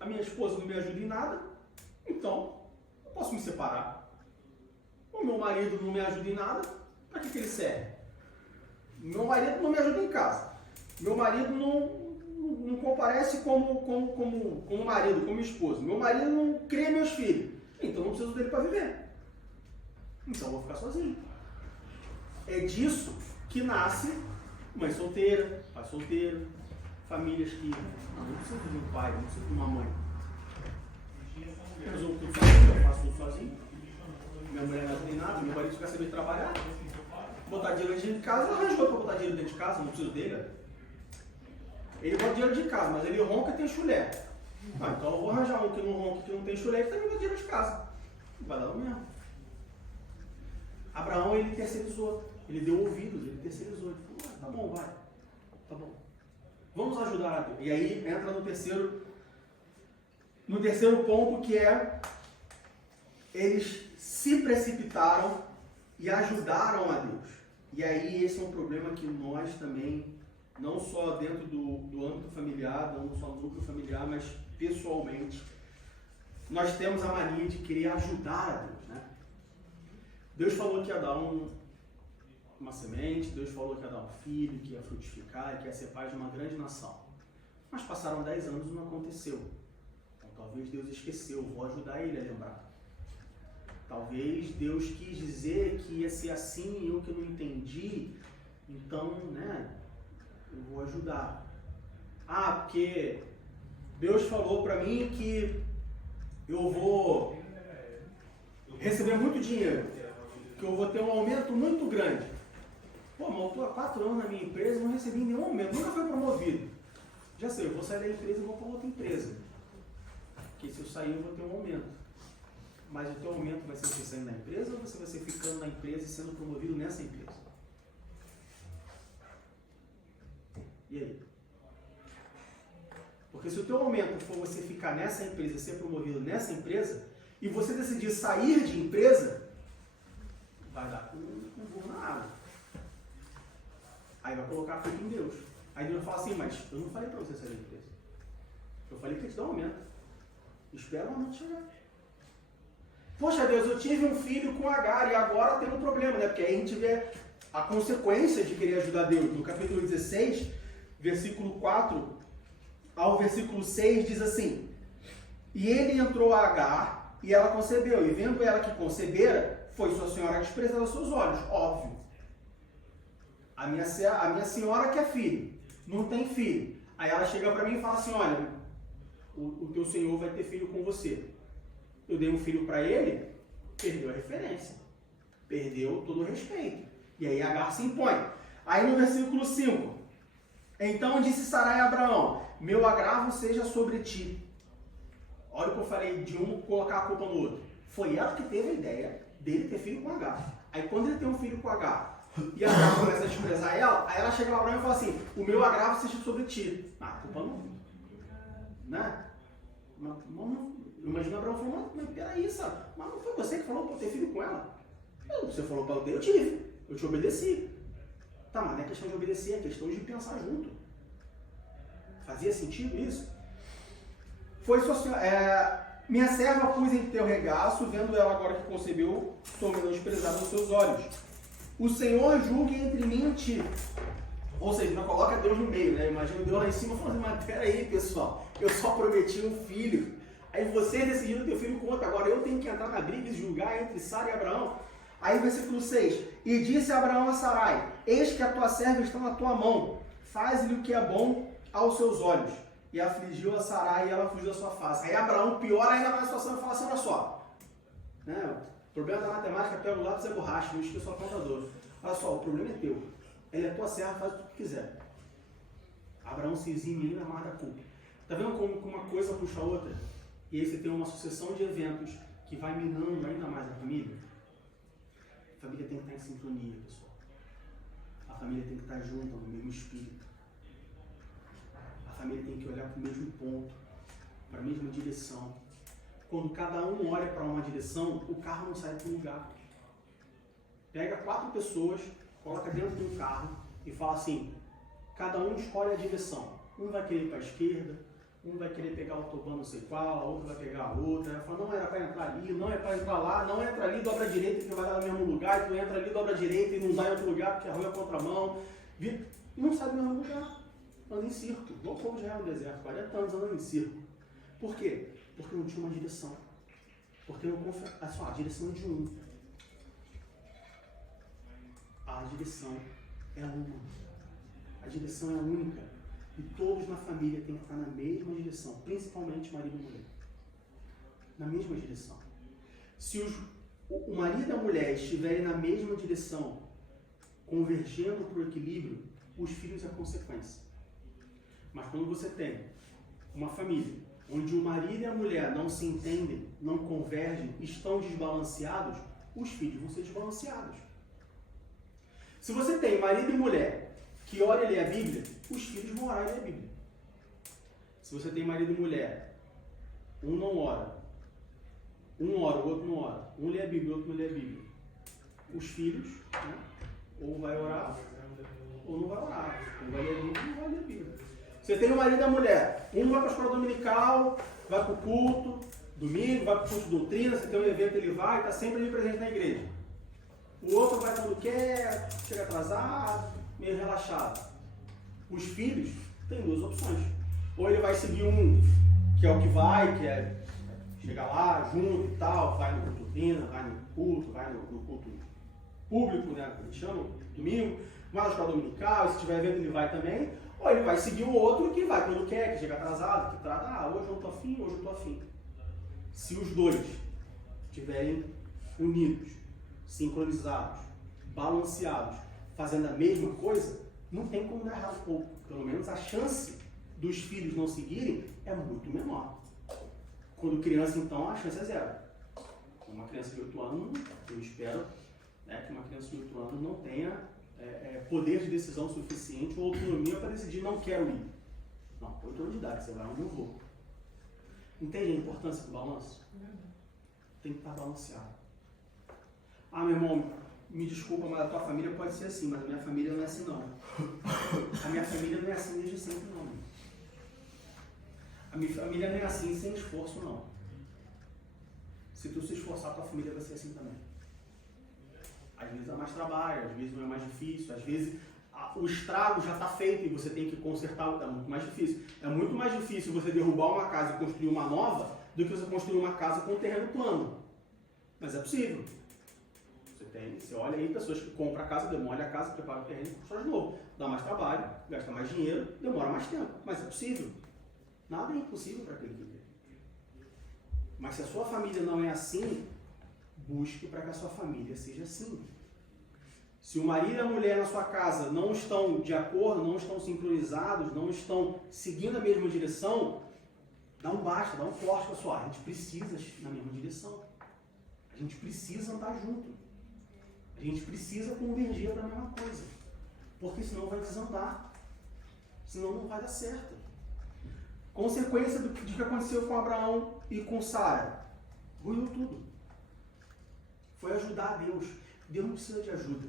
A minha esposa não me ajuda em nada, então eu posso me separar. O meu marido não me ajuda em nada, para que ele serve? Meu marido não me ajuda em casa. Meu marido não comparece como marido, como esposo. Meu marido não cria meus filhos. Então não preciso dele para viver. Então eu vou ficar sozinho. É disso que nasce mãe solteira, pai solteiro, famílias que não precisam de um pai, não precisam de uma mãe. Eu resolvo tudo sozinho, eu faço tudo sozinho. Minha mulher não tem nada, meu marido quer saber trabalhar. Botar dinheiro dentro de casa, ele arranjou para botar dinheiro dentro de casa, não preciso dele. Ele bota dinheiro de casa, mas ele ronca e tem chulé. Então eu vou arranjar um que não ronca, que não tem chulé, que também bota dinheiro de casa. Vai dar o mesmo. Abraão, ele terceirizou. Ele deu ouvidos, ele terceirizou. Ele falou, tá bom, vai. Tá bom. Vamos ajudar a Deus. E aí entra no terceiro ponto, que é eles se precipitaram e ajudaram a Deus. E aí esse é um problema que nós também, não só dentro do âmbito familiar, não só no núcleo familiar, mas pessoalmente, nós temos a mania de querer ajudar a Deus, né? Deus falou que ia dar uma semente, Deus falou que ia dar um filho, que ia frutificar, que ia ser pai de uma grande nação. Mas passaram 10 anos e não aconteceu. Então Talvez Deus esqueceu, vou ajudar ele a lembrar. Talvez Deus quis dizer que ia ser assim e eu que não entendi, então, né, eu vou ajudar. Ah, porque Deus falou para mim que eu vou receber muito dinheiro, que eu vou ter um aumento muito grande. Pô, mas eu estou há 4 anos na minha empresa e não recebi nenhum aumento, nunca fui promovido. Já sei, eu vou sair da empresa e vou para outra empresa. Porque se eu sair eu vou ter um aumento. Mas o teu aumento vai ser você saindo da empresa ou você vai ser ficando na empresa e sendo promovido nessa empresa? E aí? Porque se o teu aumento for você ficar nessa empresa e ser promovido nessa empresa, e você decidir sair de empresa, vai dar com um burro na água. Aí vai colocar a fé em Deus. Aí Deus vai falar assim, mas eu não falei para você sair da empresa. Eu falei que ia te dar um aumento. Espera o aumento chegar. Poxa Deus, eu tive um filho com Agar e agora tem um problema, né? Porque aí a gente vê a consequência de querer ajudar Deus. No capítulo 16, versículo 4 ao versículo 6 diz assim: e ele entrou a Agar e ela concebeu, e vendo ela que concebera, foi sua senhora desprezada aos seus olhos. Óbvio. A minha senhora quer filho, não tem filho. Aí ela chega para mim e fala assim, olha, o teu senhor vai ter filho com você. Eu dei um filho para ele, perdeu a referência, perdeu todo o respeito. E aí Agar se impõe. Aí no versículo 5, então disse Sarai a Abraão, meu agravo seja sobre ti. Olha o que eu falei de um colocar a culpa no outro. Foi ela que teve a ideia dele ter filho com Agar. Aí quando ele tem um filho com Agar, e Agar começa a desprezar ela, aí ela chega para Abraão e fala assim, o meu agravo seja sobre ti. Ah, a culpa não. Né? Imagina Abraão falando, mas peraí, sabe? Mas não foi você que falou para eu ter filho com ela? Você falou para eu ter, eu tive. Eu te obedeci. Tá, mas não é questão de obedecer, é questão de pensar junto. Fazia sentido isso? Foi minha serva pus em teu regaço, vendo ela agora que concebeu, sou menosprezado nos seus olhos. O Senhor julgue entre mim e ti. Ou seja, não coloca Deus no meio, né? Imagina Deus lá em cima falando, mas peraí, pessoal, eu só prometi um filho. Aí vocês decidiram ter filho com outro, agora eu tenho que entrar na briga e julgar entre Sara e Abraão. Aí versículo 6, e disse Abraão a Sarai, eis que a tua serva está na tua mão, faz-lhe o que é bom aos seus olhos. E afligiu a Sarai e ela fugiu da sua face. Aí Abraão piora ainda mais a situação e fala assim, olha só, né? O problema da matemática, pega o lápis e a borracha, não esqueça o apontador. Olha só, o problema é teu. Ela é tua serva, faz o que tu quiser. Abraão se exime ainda mais da culpa. Tá vendo como uma coisa puxa a outra? E aí você tem uma sucessão de eventos que vai minando ainda mais a família. A família tem que estar em sintonia, pessoal. A família tem que estar junta, no mesmo espírito. A família tem que olhar para o mesmo ponto, para a mesma direção. Quando cada um olha para uma direção, o carro não sai do lugar. Pega 4 pessoas, coloca dentro de um carro e fala assim, cada um escolhe a direção. Um vai querer ir para a esquerda, um vai querer pegar o autobahn não sei qual, outro vai pegar a outra. Vai falar, não era para entrar ali, não é para entrar lá, não entra ali, dobra a direita que vai dar no mesmo lugar, e tu entra ali, dobra a direita e não dá em outro lugar porque a rua é contramão. E não sai do mesmo lugar. Anda em círculo, igual o povo de Israel no deserto, 40 anos andando em círculo. Por quê? Porque não tinha uma direção. Porque não confia. Olha só, a direção é de um. A direção é uma. A direção é única. E todos na família têm que estar na mesma direção, principalmente marido e mulher. Na mesma direção. Se o marido e a mulher estiverem na mesma direção, convergendo para o equilíbrio, os filhos é consequência. Mas quando você tem uma família onde o marido e a mulher não se entendem, não convergem, estão desbalanceados, os filhos vão ser desbalanceados. Se você tem marido e mulher que ora e lê a Bíblia, os filhos vão orar e ler a Bíblia. Se você tem marido e mulher, um não ora, um ora, o outro não ora, um lê a Bíblia, o outro não lê a Bíblia, os filhos, né, ou vai orar, ou não vai orar, um vai ler a Bíblia, ou não vai ler a Bíblia. Você tem o marido e a mulher, um vai para a escola dominical, vai para o culto, domingo, vai para o culto de doutrina, você tem um evento, ele vai, está sempre ali presente na igreja. O outro vai quando quer, chega atrasado, meio relaxado. Os filhos têm 2 opções. Ou ele vai seguir um que é o que vai, que é chegar lá junto e tal, vai no culto divino, vai no culto, vai no culto público, né, que a gente chama, domingo, vai na escola dominical, e se tiver evento ele vai também, ou ele vai seguir o outro que vai quando quer, que chega atrasado, que trata, hoje eu não tô afim, hoje eu tô afim. Se os dois estiverem unidos, sincronizados, balanceados, fazendo a mesma coisa, não tem como dar errado pouco. Pelo menos a chance dos filhos não seguirem é muito menor. Quando criança, então, a chance é zero. Uma criança de 8 anos, eu espero, né, que uma criança de 8 anos não tenha poder de decisão suficiente ou autonomia para decidir não quero ir. Não, 8 anos de idade, você vai onde eu vou. Entende a importância do balanço? Tem que estar balanceado. Ah, meu irmão, me desculpa, mas a tua família pode ser assim, mas a minha família não é assim não. A minha família não é assim desde sempre não. A minha família não é assim sem esforço não. Se tu se esforçar, a tua família vai ser assim também. Às vezes é mais trabalho, às vezes não é mais difícil, às vezes o estrago já está feito e você tem que consertar, é muito mais difícil. É muito mais difícil você derrubar uma casa e construir uma nova do que você construir uma casa com um terreno plano. Mas é possível. Você olha aí pessoas que compram a casa, demolam a casa, preparam o terreno e constroem de novo. Dá mais trabalho, gasta mais dinheiro, demora mais tempo. Mas é possível. Nada é impossível para aquele que quer. Mas se a sua família não é assim, busque para que a sua família seja assim. Se o marido e a mulher na sua casa não estão de acordo, não estão sincronizados, não estão seguindo a mesma direção, dá um basta, dá um corte, pessoal. A gente precisa ir na mesma direção. A gente precisa andar junto. A gente precisa convergir para a mesma coisa. Porque senão vai desandar. Senão não vai dar certo. Consequência do que aconteceu com Abraão e com Sara. Ruiu tudo. Foi ajudar a Deus. Deus não precisa de ajuda.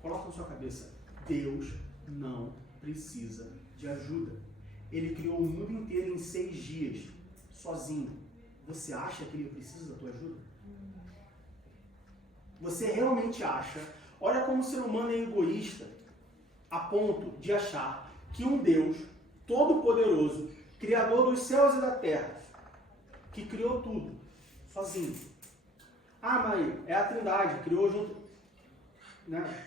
Coloca na sua cabeça. Deus não precisa de ajuda. Ele criou o mundo inteiro em 6 dias. Sozinho. Você acha que ele precisa da tua ajuda? Você realmente acha? Olha como o ser humano é egoísta. A ponto de achar que um Deus todo-poderoso, Criador dos céus e da terra, que criou tudo, sozinho. Ah, mas é a Trindade, criou junto. Né?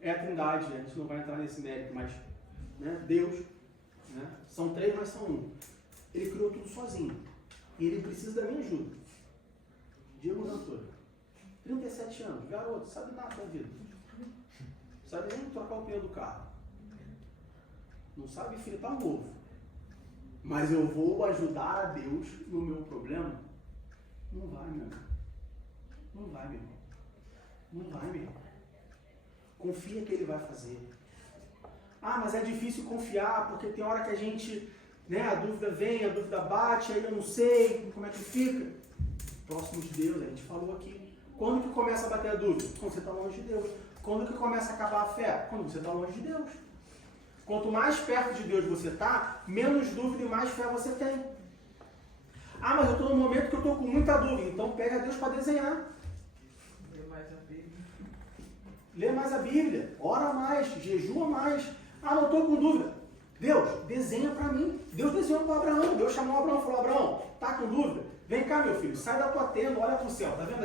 É a Trindade, a gente não vai entrar nesse mérito, mas né? Deus, né? São 3, mas são 1. Ele criou tudo sozinho. E ele precisa da minha ajuda. Diego Ventura, 37 anos, garoto, sabe nada da vida. Sabe nem trocar o pneu do carro. Não sabe fritar um ovo. Mas eu vou ajudar a Deus no meu problema? Não vai, meu irmão. Não vai, meu irmão. Não vai, meu irmão. Confia que ele vai fazer. Ah, mas é difícil confiar, porque tem hora que a gente, né, a dúvida vem, a dúvida bate, aí eu não sei como é que fica. Próximo de Deus, a gente falou aqui. Quando que começa a bater a dúvida? Quando você está longe de Deus. Quando que começa a acabar a fé? Quando você está longe de Deus. Quanto mais perto de Deus você está, menos dúvida e mais fé você tem. Ah, mas eu estou num momento que eu estou com muita dúvida. Então pega Deus para desenhar. Lê mais a Bíblia. Lê mais a Bíblia. Ora mais. Jejua mais. Ah, não estou com dúvida. Deus, desenha para mim. Deus desenhou para Abraão. Deus chamou Abraão e falou, Abraão, tá com dúvida? Vem cá, meu filho. Sai da tua tenda, olha para o céu. Tá vendo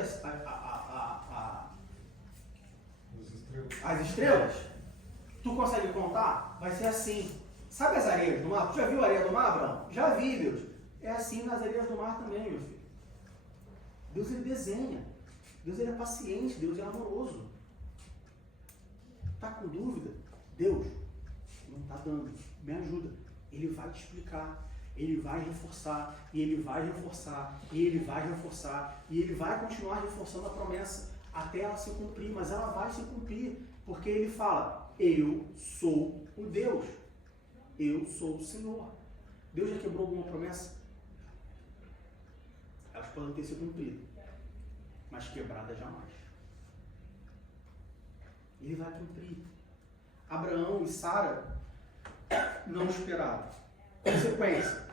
as estrelas? Tu consegue contar? Vai ser assim. Sabe as areias do mar? Tu já viu a areia do mar, Abraão? Já vi, Deus. É assim nas areias do mar também, meu filho. Deus, ele desenha. Deus, ele é paciente. Deus, é amoroso. Tá com dúvida? Deus, não tá dando. Me ajuda. Ele vai te explicar. Ele vai reforçar. E ele vai reforçar. E ele vai reforçar. E ele vai continuar reforçando a promessa até ela se cumprir. Mas ela vai se cumprir. Porque ele fala, eu sou o Deus. Eu sou o Senhor. Deus já quebrou alguma promessa? Elas podem ter sido cumpridas, mas quebrada jamais. Ele vai cumprir. Abraão e Sara não esperaram. Consequência.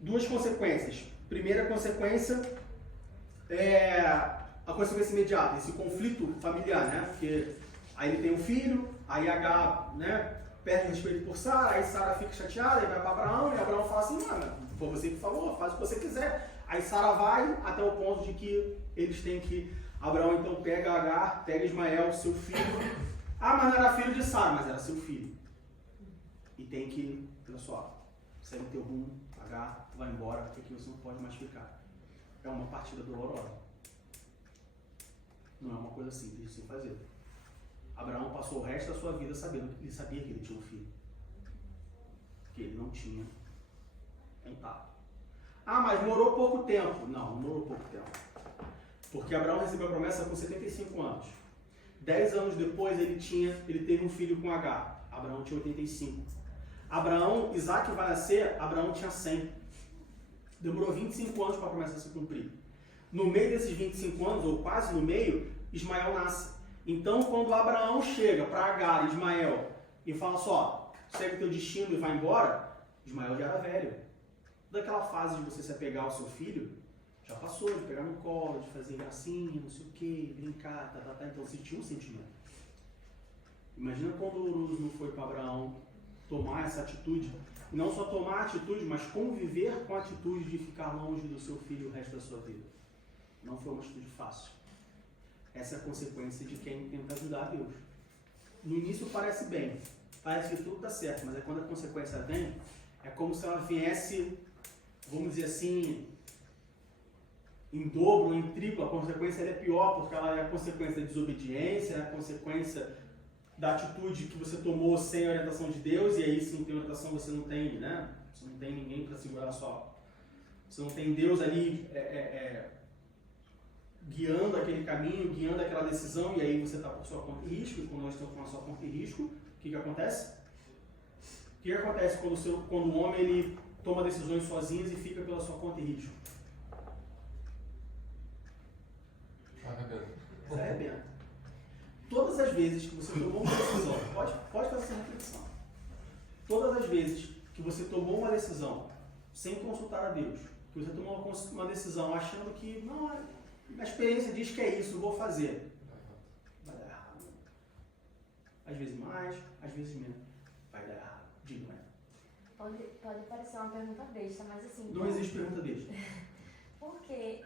2 consequências. Primeira consequência é a consequência imediata, esse conflito familiar, né? Porque aí ele tem um filho, aí H, né? perde respeito por Sara, aí Sara fica chateada, e vai para Abraão, e Abraão fala assim, mano, foi você que falou, faz o que você quiser. Aí Sara vai até o ponto de que eles têm que, Abraão então pega Agar, pega Ismael, seu filho. Ah, mas não era filho de Sara, mas era seu filho. E tem que, olha só, segue o teu rumo, Agar, vai embora, porque aqui você não pode mais ficar. É uma partida dolorosa. Não é uma coisa simples de se fazer. Abraão passou o resto da sua vida sabendo que ele sabia que ele tinha um filho. Que ele não tinha contato. Ah, mas morou pouco tempo. Não morou pouco tempo. Porque Abraão recebeu a promessa com 75 anos. 10 anos depois ele teve um filho com Agar. Abraão tinha 85. Isaac vai nascer, Abraão tinha 100. Demorou 25 anos para a promessa se cumprir. No meio desses 25 anos, ou quase no meio, Ismael nasce. Então, quando Abraão chega para Agar, Ismael, e fala só, segue teu destino e vai embora, Ismael já era velho. Daquela fase de você se apegar ao seu filho, já passou, de pegar no colo, de fazer gracinha, não sei o que, brincar, então você tinha um sentimento. Imagina quando doloroso não foi para Abraão tomar essa atitude, e não só tomar a atitude, mas conviver com a atitude de ficar longe do seu filho o resto da sua vida. Não foi uma atitude fácil. Essa é a consequência de quem tenta ajudar a Deus. No início parece bem, parece que tudo está certo, mas é quando a consequência vem, é como se ela viesse, vamos dizer assim, em dobro, em triplo. A consequência é pior, porque ela é a consequência da desobediência, é a consequência da atitude que você tomou sem a orientação de Deus, e aí se não tem orientação você não tem, né? Você não tem ninguém para segurar só. Você não tem Deus ali guiando aquele caminho, guiando aquela decisão, e aí você está por sua conta e risco, e quando nós estamos com a sua conta e risco, o que acontece? O que acontece quando o homem ele toma decisões sozinhos e fica pela sua conta e risco? Se arrebenta. Todas as vezes que você tomou uma decisão, pode fazer essa reflexão. Todas as vezes que você tomou uma decisão sem consultar a Deus, que você tomou uma decisão achando que, não, a experiência diz que é isso, eu vou fazer. Vai dar errado. Às vezes mais, às vezes menos. Vai dar errado. Diga, Pode parecer uma pergunta besta, mas assim... não existe pergunta besta. Por que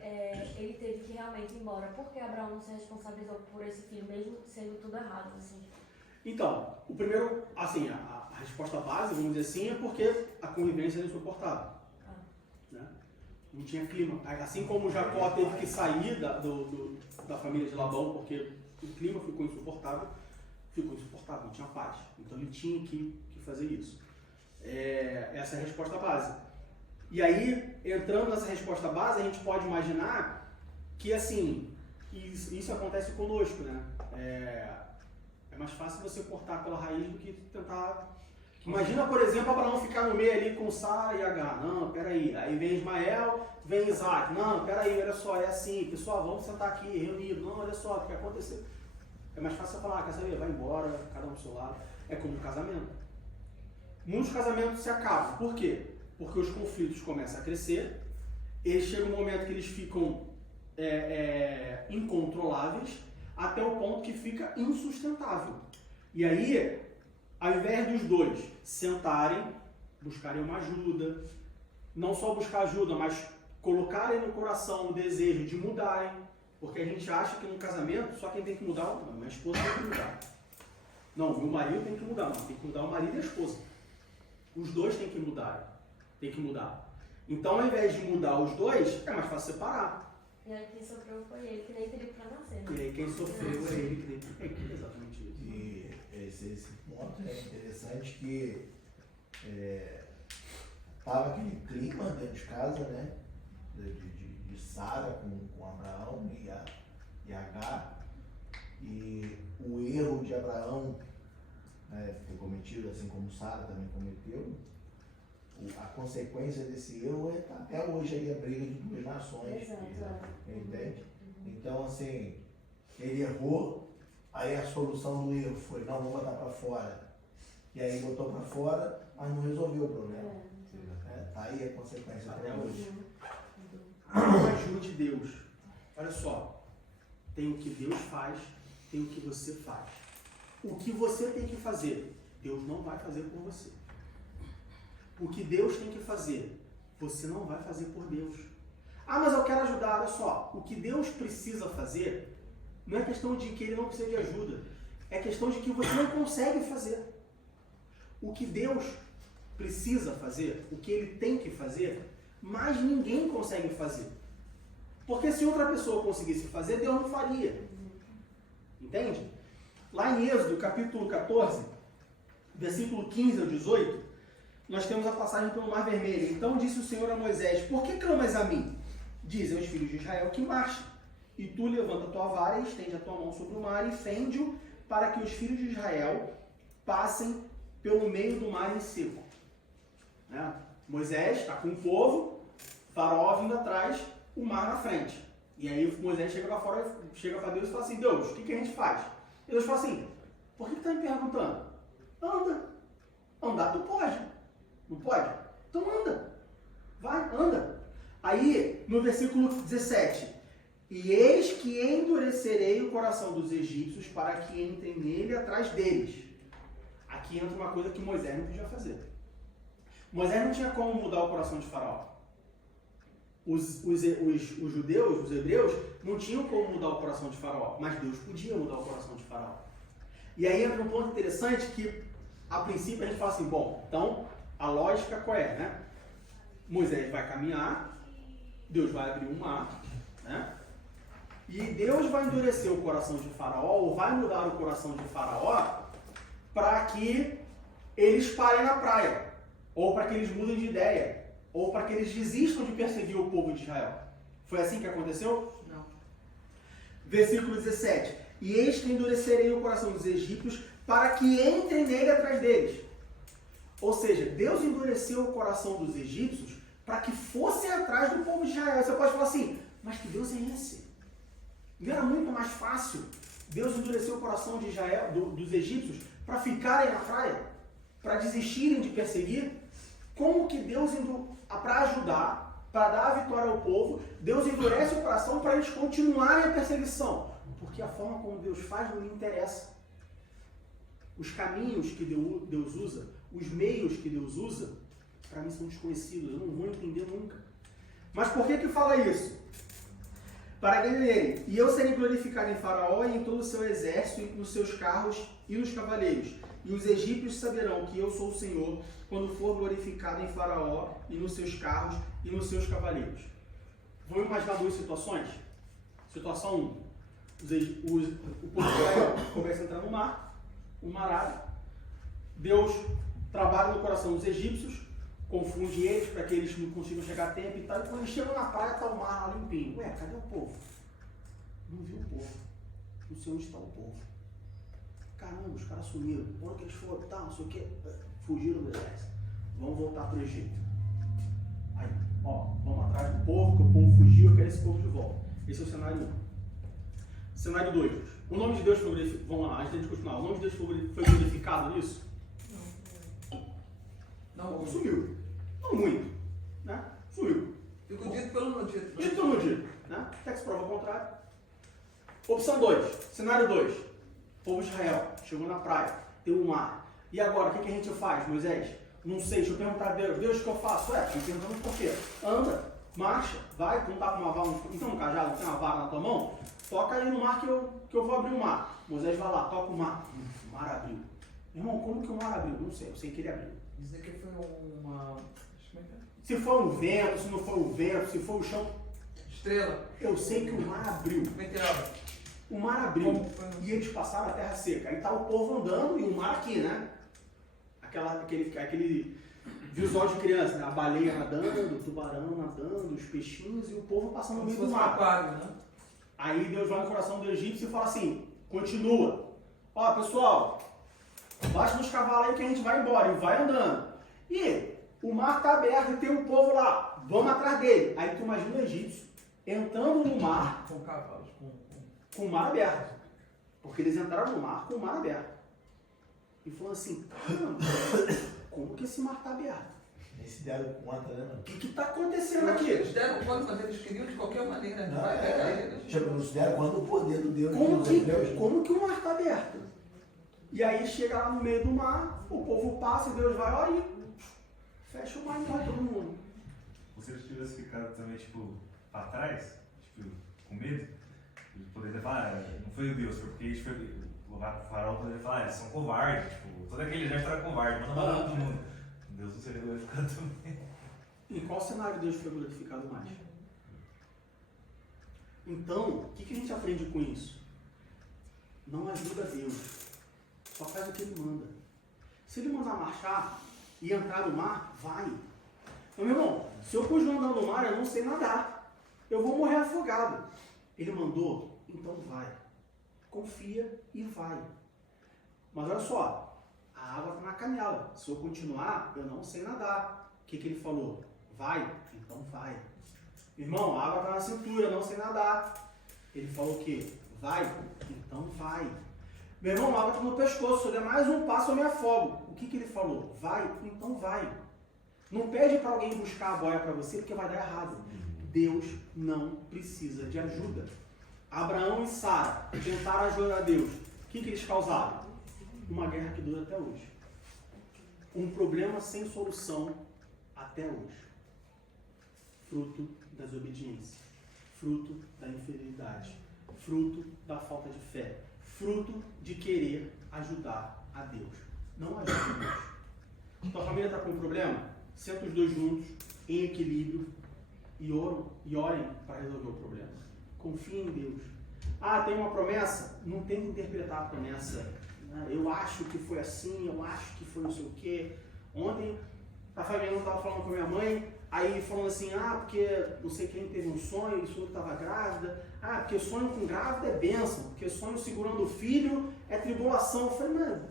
ele teve que realmente ir embora? Por que Abraão não se responsabilizou por esse filho, mesmo sendo tudo errado? Assim? Então, o primeiro, assim, a resposta base, vamos dizer assim, é porque a convivência era insuportável. Né? Não tinha clima. Assim como Jacó teve que sair da família de Labão, porque o clima ficou insuportável, não tinha paz. Então ele tinha que fazer isso. Essa é a resposta base. E aí, entrando nessa resposta base, a gente pode imaginar que, assim, isso acontece conosco, né? É mais fácil você cortar pela raiz do que tentar... Imagina, por exemplo, Abraão ficar no meio ali com Sara e Agar. Não, peraí. Aí vem Ismael, vem Isaac. Não, peraí, olha só, é assim. Pessoal, vamos sentar aqui, reunidos. Não, olha só, o que aconteceu? É mais fácil você falar, quer saber? Vai embora, cada um do seu lado. É como um casamento. Muitos casamentos se acabam. Por quê? Porque os conflitos começam a crescer, chega um momento que eles ficam incontroláveis, até o ponto que fica insustentável. E aí, ao invés dos dois sentarem, buscarem uma ajuda, não só buscar ajuda, mas colocarem no coração o desejo de mudarem, porque a gente acha que no casamento só quem tem que mudar, não, minha esposa tem que mudar. Não, meu marido tem que mudar, não, tem que mudar o marido e a esposa. Os dois têm que mudar. Então, ao invés de mudar os dois, é mais fácil separar. E aí quem sofreu foi ele, que nem teria pra nascer. E aí quem sofreu é ele que nem... exatamente isso. E esse ponto é interessante que estava aquele clima dentro de casa, né? De Sara com Abraão e Agar. E o erro de Abraão foi cometido, assim como Sara também cometeu. A consequência desse erro é até hoje aí a briga de duas nações. Exato. Entende? Então, assim, ele errou, aí a solução do erro foi, não, vou botar para fora. E aí botou para fora, mas não resolveu o problema. Tá aí a consequência até hoje. Não ajude Deus. Olha só, tem o que Deus faz, tem o que você faz. O que você tem que fazer? Deus não vai fazer por você. O que Deus tem que fazer, você não vai fazer por Deus. Ah, mas eu quero ajudar. Olha só, o que Deus precisa fazer não é questão de que ele não precisa de ajuda. É questão de que você não consegue fazer. O que Deus precisa fazer, o que ele tem que fazer, mas ninguém consegue fazer. Porque se outra pessoa conseguisse fazer, Deus não faria. Entende? Lá em Êxodo, capítulo 14, versículo 15 ao 18, nós temos a passagem pelo Mar Vermelho. Então disse o Senhor a Moisés: por que clamas a mim? Dizem aos filhos de Israel que marchem. E tu levanta a tua vara e estende a tua mão sobre o mar e fende-o, para que os filhos de Israel passem pelo meio do mar em seco. Né? Moisés está com o povo, Faraó vindo atrás, o mar na frente. E aí Moisés chega lá fora, chega para Deus e fala assim: Deus, o que a gente faz? E Deus fala assim: por que está me perguntando? Anda. Andar tu pode. Não pode? Então anda. Vai, anda. Aí, no versículo 17: e eis que endurecerei o coração dos egípcios para que entrem nele atrás deles. Aqui entra uma coisa que Moisés não podia fazer. Moisés não tinha como mudar o coração de Faraó. Os judeus, os hebreus, não tinham como mudar o coração de Faraó, mas Deus podia mudar o coração de Faraó. E aí entra um ponto interessante que, a princípio, a gente fala assim: bom, então, a lógica qual é, né? Moisés vai caminhar, Deus vai abrir um mar, né? E Deus vai endurecer o coração de Faraó, ou vai mudar o coração de Faraó, para que eles parem na praia, ou para que eles mudem de ideia, ou para que eles desistam de perseguir o povo de Israel. Foi assim que aconteceu? Não. Versículo 17: e eis que endurecerei o coração dos egípcios para que entrem nele atrás deles. Ou seja, Deus endureceu o coração dos egípcios para que fossem atrás do povo de Israel. Você pode falar assim: mas que Deus é esse? Não era muito mais fácil Deus endureceu o coração de Israel, dos egípcios para ficarem na praia? Para desistirem de perseguir? Como que Deus, para ajudar, para dar a vitória ao povo, Deus endurece o coração para eles continuarem a perseguição? Porque a forma como Deus faz não lhe interessa. Os caminhos que Deus usa, os meios que Deus usa, para mim são desconhecidos, eu não vou entender nunca. Mas por que fala isso? Para que ele, e eu serei glorificado em Faraó e em todo o seu exército, e nos seus carros e nos cavaleiros. E os egípcios saberão que eu sou o Senhor, quando for glorificado em Faraó e nos seus carros e nos seus cavaleiros. Vamos imaginar duas situações? Situação 1. O povo de Israel começa a entrar no mar, o mar abre. Deus trabalha no coração dos egípcios, confunde eles para que eles não consigam chegar a tempo e tal. E quando eles chegam na praia, está o mar lá limpinho. Ué, cadê o povo? Não viu o povo. Não sei onde está o povo. Caramba, os caras sumiram. Onde que eles foram? Tá, não sei o que. Fugiram do exército. Vamos voltar para o Egito. Aí, ó, vamos atrás do povo, que o povo fugiu, eu quero esse povo de volta. Esse é o cenário 1. Cenário 2. O nome de Deus foi glorificado. Vamos lá, antes de continuar. O nome de Deus foi glorificado nisso? Não. Sumiu. Não muito. Né? Sumiu. Fico dito pelo não dito. Dito pelo não dito. Né? Até que se prova o contrário. Opção 2. Cenário 2. Povo de Israel. Chegou na praia. Tem um mar. E agora, o que a gente faz, Moisés? Não sei, deixa eu perguntar a Deus. Deus, o que eu faço? Estou perguntando por quê. Anda, marcha, vai, não tá com uma vara, então um cajado, não tem uma vara na tua mão? Toca aí no mar que eu vou abrir o mar. Moisés vai lá, toca o mar. O mar abriu. Irmão, como que o mar abriu? Não sei, eu sei que ele abriu. Dizer que foi uma... Se foi um vento, se não foi um vento, se foi o chão... Estrela. Eu sei que o mar abriu. Meteoro. O mar abriu e eles passaram a terra seca. Aí tá o povo andando e o mar aqui, né? Aquele visual de criança, né? A baleia nadando, o tubarão nadando, os peixinhos e o povo passando no meio do mar. Aquário, né? Aí Deus vai no coração do egípcio e fala assim, continua. Ó, pessoal, baixa nos cavalos aí que a gente vai embora. E vai andando. E o mar tá aberto e tem um povo lá. Vamos atrás dele. Aí tu imagina o egípcio entrando no mar com cavalos, com o mar aberto. Porque eles entraram no mar com o mar aberto. E falou assim, como que esse mar está aberto? Nem se deram conta, né, mano? O que está acontecendo aqui? Eles deram conta, mas eles queriam de qualquer maneira. Não, vai pegar eles. Não se deram conta do poder do Deus. Como que o mar está aberto? E aí chega lá no meio do mar, o povo passa e Deus vai, olha e fecha o mar e morre todo mundo. Se você tivesse ficado também, tipo, pra trás, tipo, com medo, ele poderia falar, não foi o Deus, foi porque a gente foi. O faraó poderia falar, eles são covardes, tipo, todo aquele exército era covarde, manda matar todo mundo. Deus não seria glorificado também. Em qual cenário Deus foi glorificado mais? Então, o que a gente aprende com isso? Não ajuda Deus. Só faz o que Ele manda. Se Ele mandar marchar e entrar no mar, vai. Mas, meu irmão, se eu continuar andando no mar, eu não sei nadar. Eu vou morrer afogado. Ele mandou, então vai. Confia e vai. Mas olha só, a água está na canela. Se eu continuar, eu não sei nadar. O que Ele falou? Vai, então vai. Irmão, a água está na cintura, não sei nadar. Ele falou o quê? Vai, então vai. Meu irmão, a água está no pescoço, se eu der mais um passo eu me afogo. O que Ele falou? Vai, então vai. Não pede para alguém buscar a boia para você, porque vai dar errado. Deus não precisa de ajuda. Abraão e Sara tentaram ajudar a Deus. O que eles causaram? Uma guerra que dura até hoje. Um problema sem solução até hoje. Fruto da desobediência. Fruto da infidelidade. Fruto da falta de fé. Fruto de querer ajudar a Deus. Não ajuda a Deus. Tua família está com um problema? Senta os dois juntos, em equilíbrio, e orem para resolver o problema. Confiem em Deus. Ah, tem uma promessa? Não tem que interpretar a promessa. Eu acho que foi assim, eu acho que foi não sei o quê. Ontem, a família estava falando com a minha mãe, aí falando assim, porque não sei quem teve um sonho e sonhou que estava grávida. Porque sonho com grávida é bênção, porque sonho segurando o filho é tribulação. Eu falei, mano,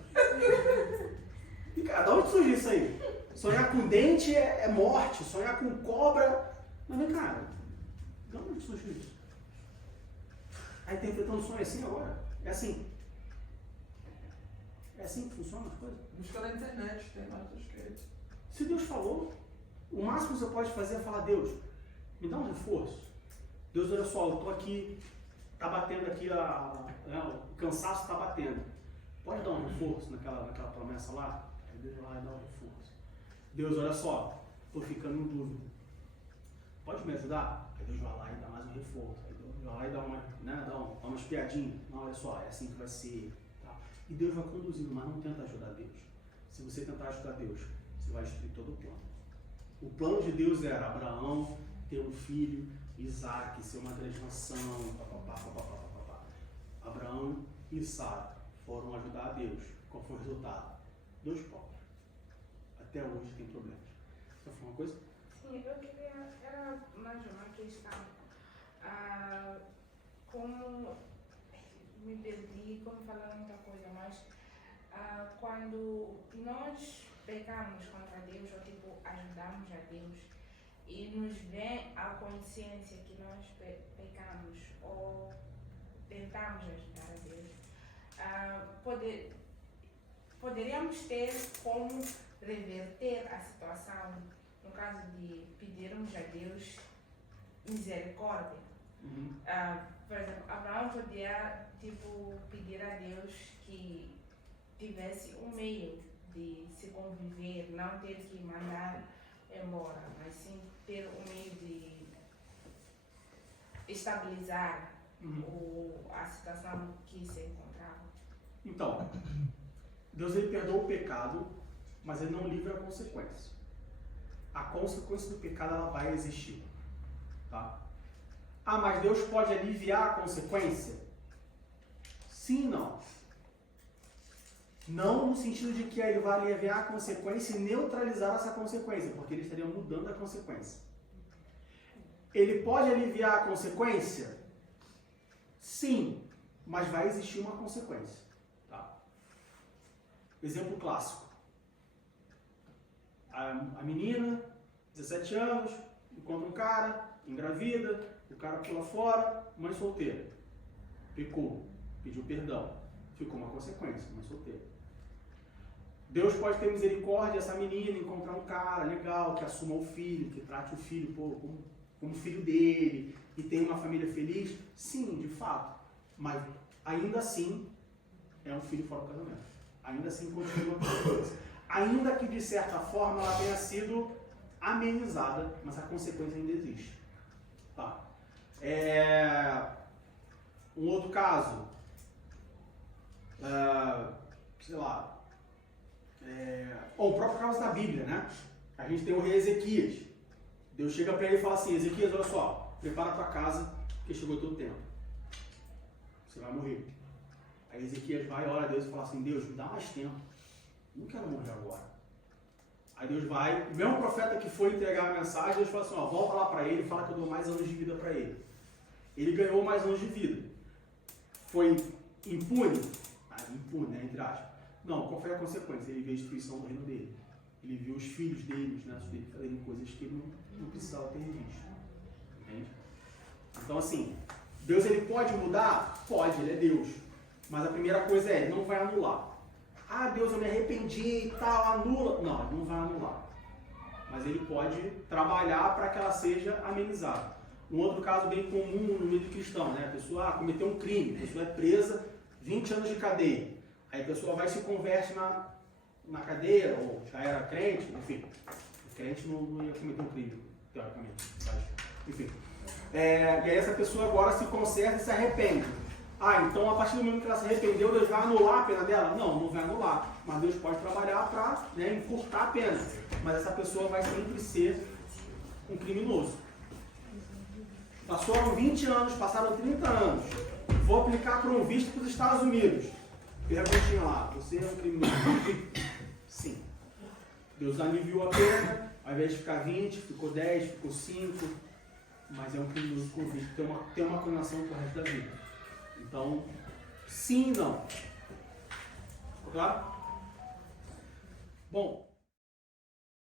e cara, de onde surgiu isso aí? Sonhar com dente é morte, sonhar com cobra. Mas vem cá, de onde surgiu isso? Aí interpretando sonho assim agora? É assim. É assim que funciona as coisas? Busca na internet, tem lá tudo escrito. Se Deus falou, o máximo que você pode fazer é falar, Deus, me dá um reforço. Deus, olha só, eu estou aqui, está batendo aqui, o cansaço está batendo. Pode dar um reforço naquela promessa lá? Aí Deus vai lá e dá um reforço. Deus, olha só, estou ficando em dúvida. Pode me ajudar? Aí Deus vai lá e dá mais um reforço. Aí Deus vai lá e dá umas piadinhas. Não, olha só, é assim que vai ser. Tá? E Deus vai conduzindo, mas não tenta ajudar Deus. Se você tentar ajudar Deus, você vai destruir todo o plano. O plano de Deus era Abraão ter um filho, Isaac ser uma grande nação, papapá. Abraão e Sara foram ajudar a Deus. Qual foi o resultado? 2 povos. Até hoje tem problemas. Você quer falar uma coisa? Sim, eu queria, era mais uma questão. Como me perdi, como falar muita coisa, mas quando nós pecamos contra Deus, ou tipo, ajudamos a Deus, e nos vem a consciência que nós pecamos, ou tentamos ajudar a Deus, poderíamos ter como reverter a situação, no caso de pedirmos a Deus misericórdia. Por exemplo, Abraão podia pedir a Deus que tivesse um meio de se conviver, não ter que mandar embora, mas sim ter um meio de estabilizar a situação que se encontrava. Então, Deus ele perdoa o pecado, mas ele não livra a consequência. A consequência do pecado ela vai existir. Tá? Mas Deus pode aliviar a consequência? Sim e não. Não no sentido de que ele vai aliviar a consequência e neutralizar essa consequência, porque ele estaria mudando a consequência. Ele pode aliviar a consequência? Sim, mas vai existir uma consequência. Tá? Exemplo clássico. A menina, 17 anos, encontra um cara, engravida, o cara pula fora, mãe solteira. Pecou, pediu perdão. Ficou uma consequência, mãe solteira. Deus pode ter misericórdia dessa menina, encontrar um cara legal, que assuma o filho, que trate o filho como filho dele, e tenha uma família feliz. Sim, de fato. Mas ainda assim, é um filho fora do casamento. Ainda assim continua a consequência. Ainda que de certa forma ela tenha sido amenizada, mas a consequência ainda existe. Tá? Um outro caso, sei lá, o próprio caso da Bíblia, né? A gente tem o rei Ezequias. Deus chega para ele e fala assim: Ezequias, olha só, prepara a tua casa, porque chegou o teu tempo. Você vai morrer. Aí Ezequias vai, ora a Deus e fala assim: Deus, me dá mais tempo. Não quero morrer agora. Aí Deus vai, o mesmo profeta que foi entregar a mensagem, Deus fala assim: ó, volta lá para ele e fala que eu dou mais anos de vida para ele. Ele ganhou mais anos de vida. Foi impune? Impune, né, entre aspas. Não, qual foi a consequência? Ele viu a destruição do reino dele. Ele viu os filhos dele, os netos dele, fazendo coisas que ele não precisava ter visto. Entende? Então, assim, Deus ele pode mudar? Pode, ele é Deus. Mas a primeira coisa é, ele não vai anular. Ah, Deus, eu me arrependi e tal, anula. Não, ele não vai anular. Mas ele pode trabalhar para que ela seja amenizada. Um outro caso bem comum no meio cristão, né? A pessoa cometeu um crime, a pessoa é presa, 20 anos de cadeia. Aí a pessoa vai e se converte na cadeia, ou já era crente, enfim. O crente não ia cometer um crime, teoricamente. Mas, enfim. E aí essa pessoa agora se conserta e se arrepende. Ah, então a partir do momento que ela se arrependeu, Deus vai anular a pena dela? Não, não vai anular. Mas Deus pode trabalhar para, né, encurtar a pena. Mas essa pessoa vai sempre ser um criminoso. Passaram 20 anos, passaram 30 anos. Vou aplicar para um visto para os Estados Unidos. Perguntinha lá, você é um criminoso? Sim. Deus aliviou a pena, ao invés de ficar 20, ficou 10, ficou 5. Mas é um criminoso com visto, tem uma condenação pro resto da vida. Então, sim e não. Ficou claro? Bom,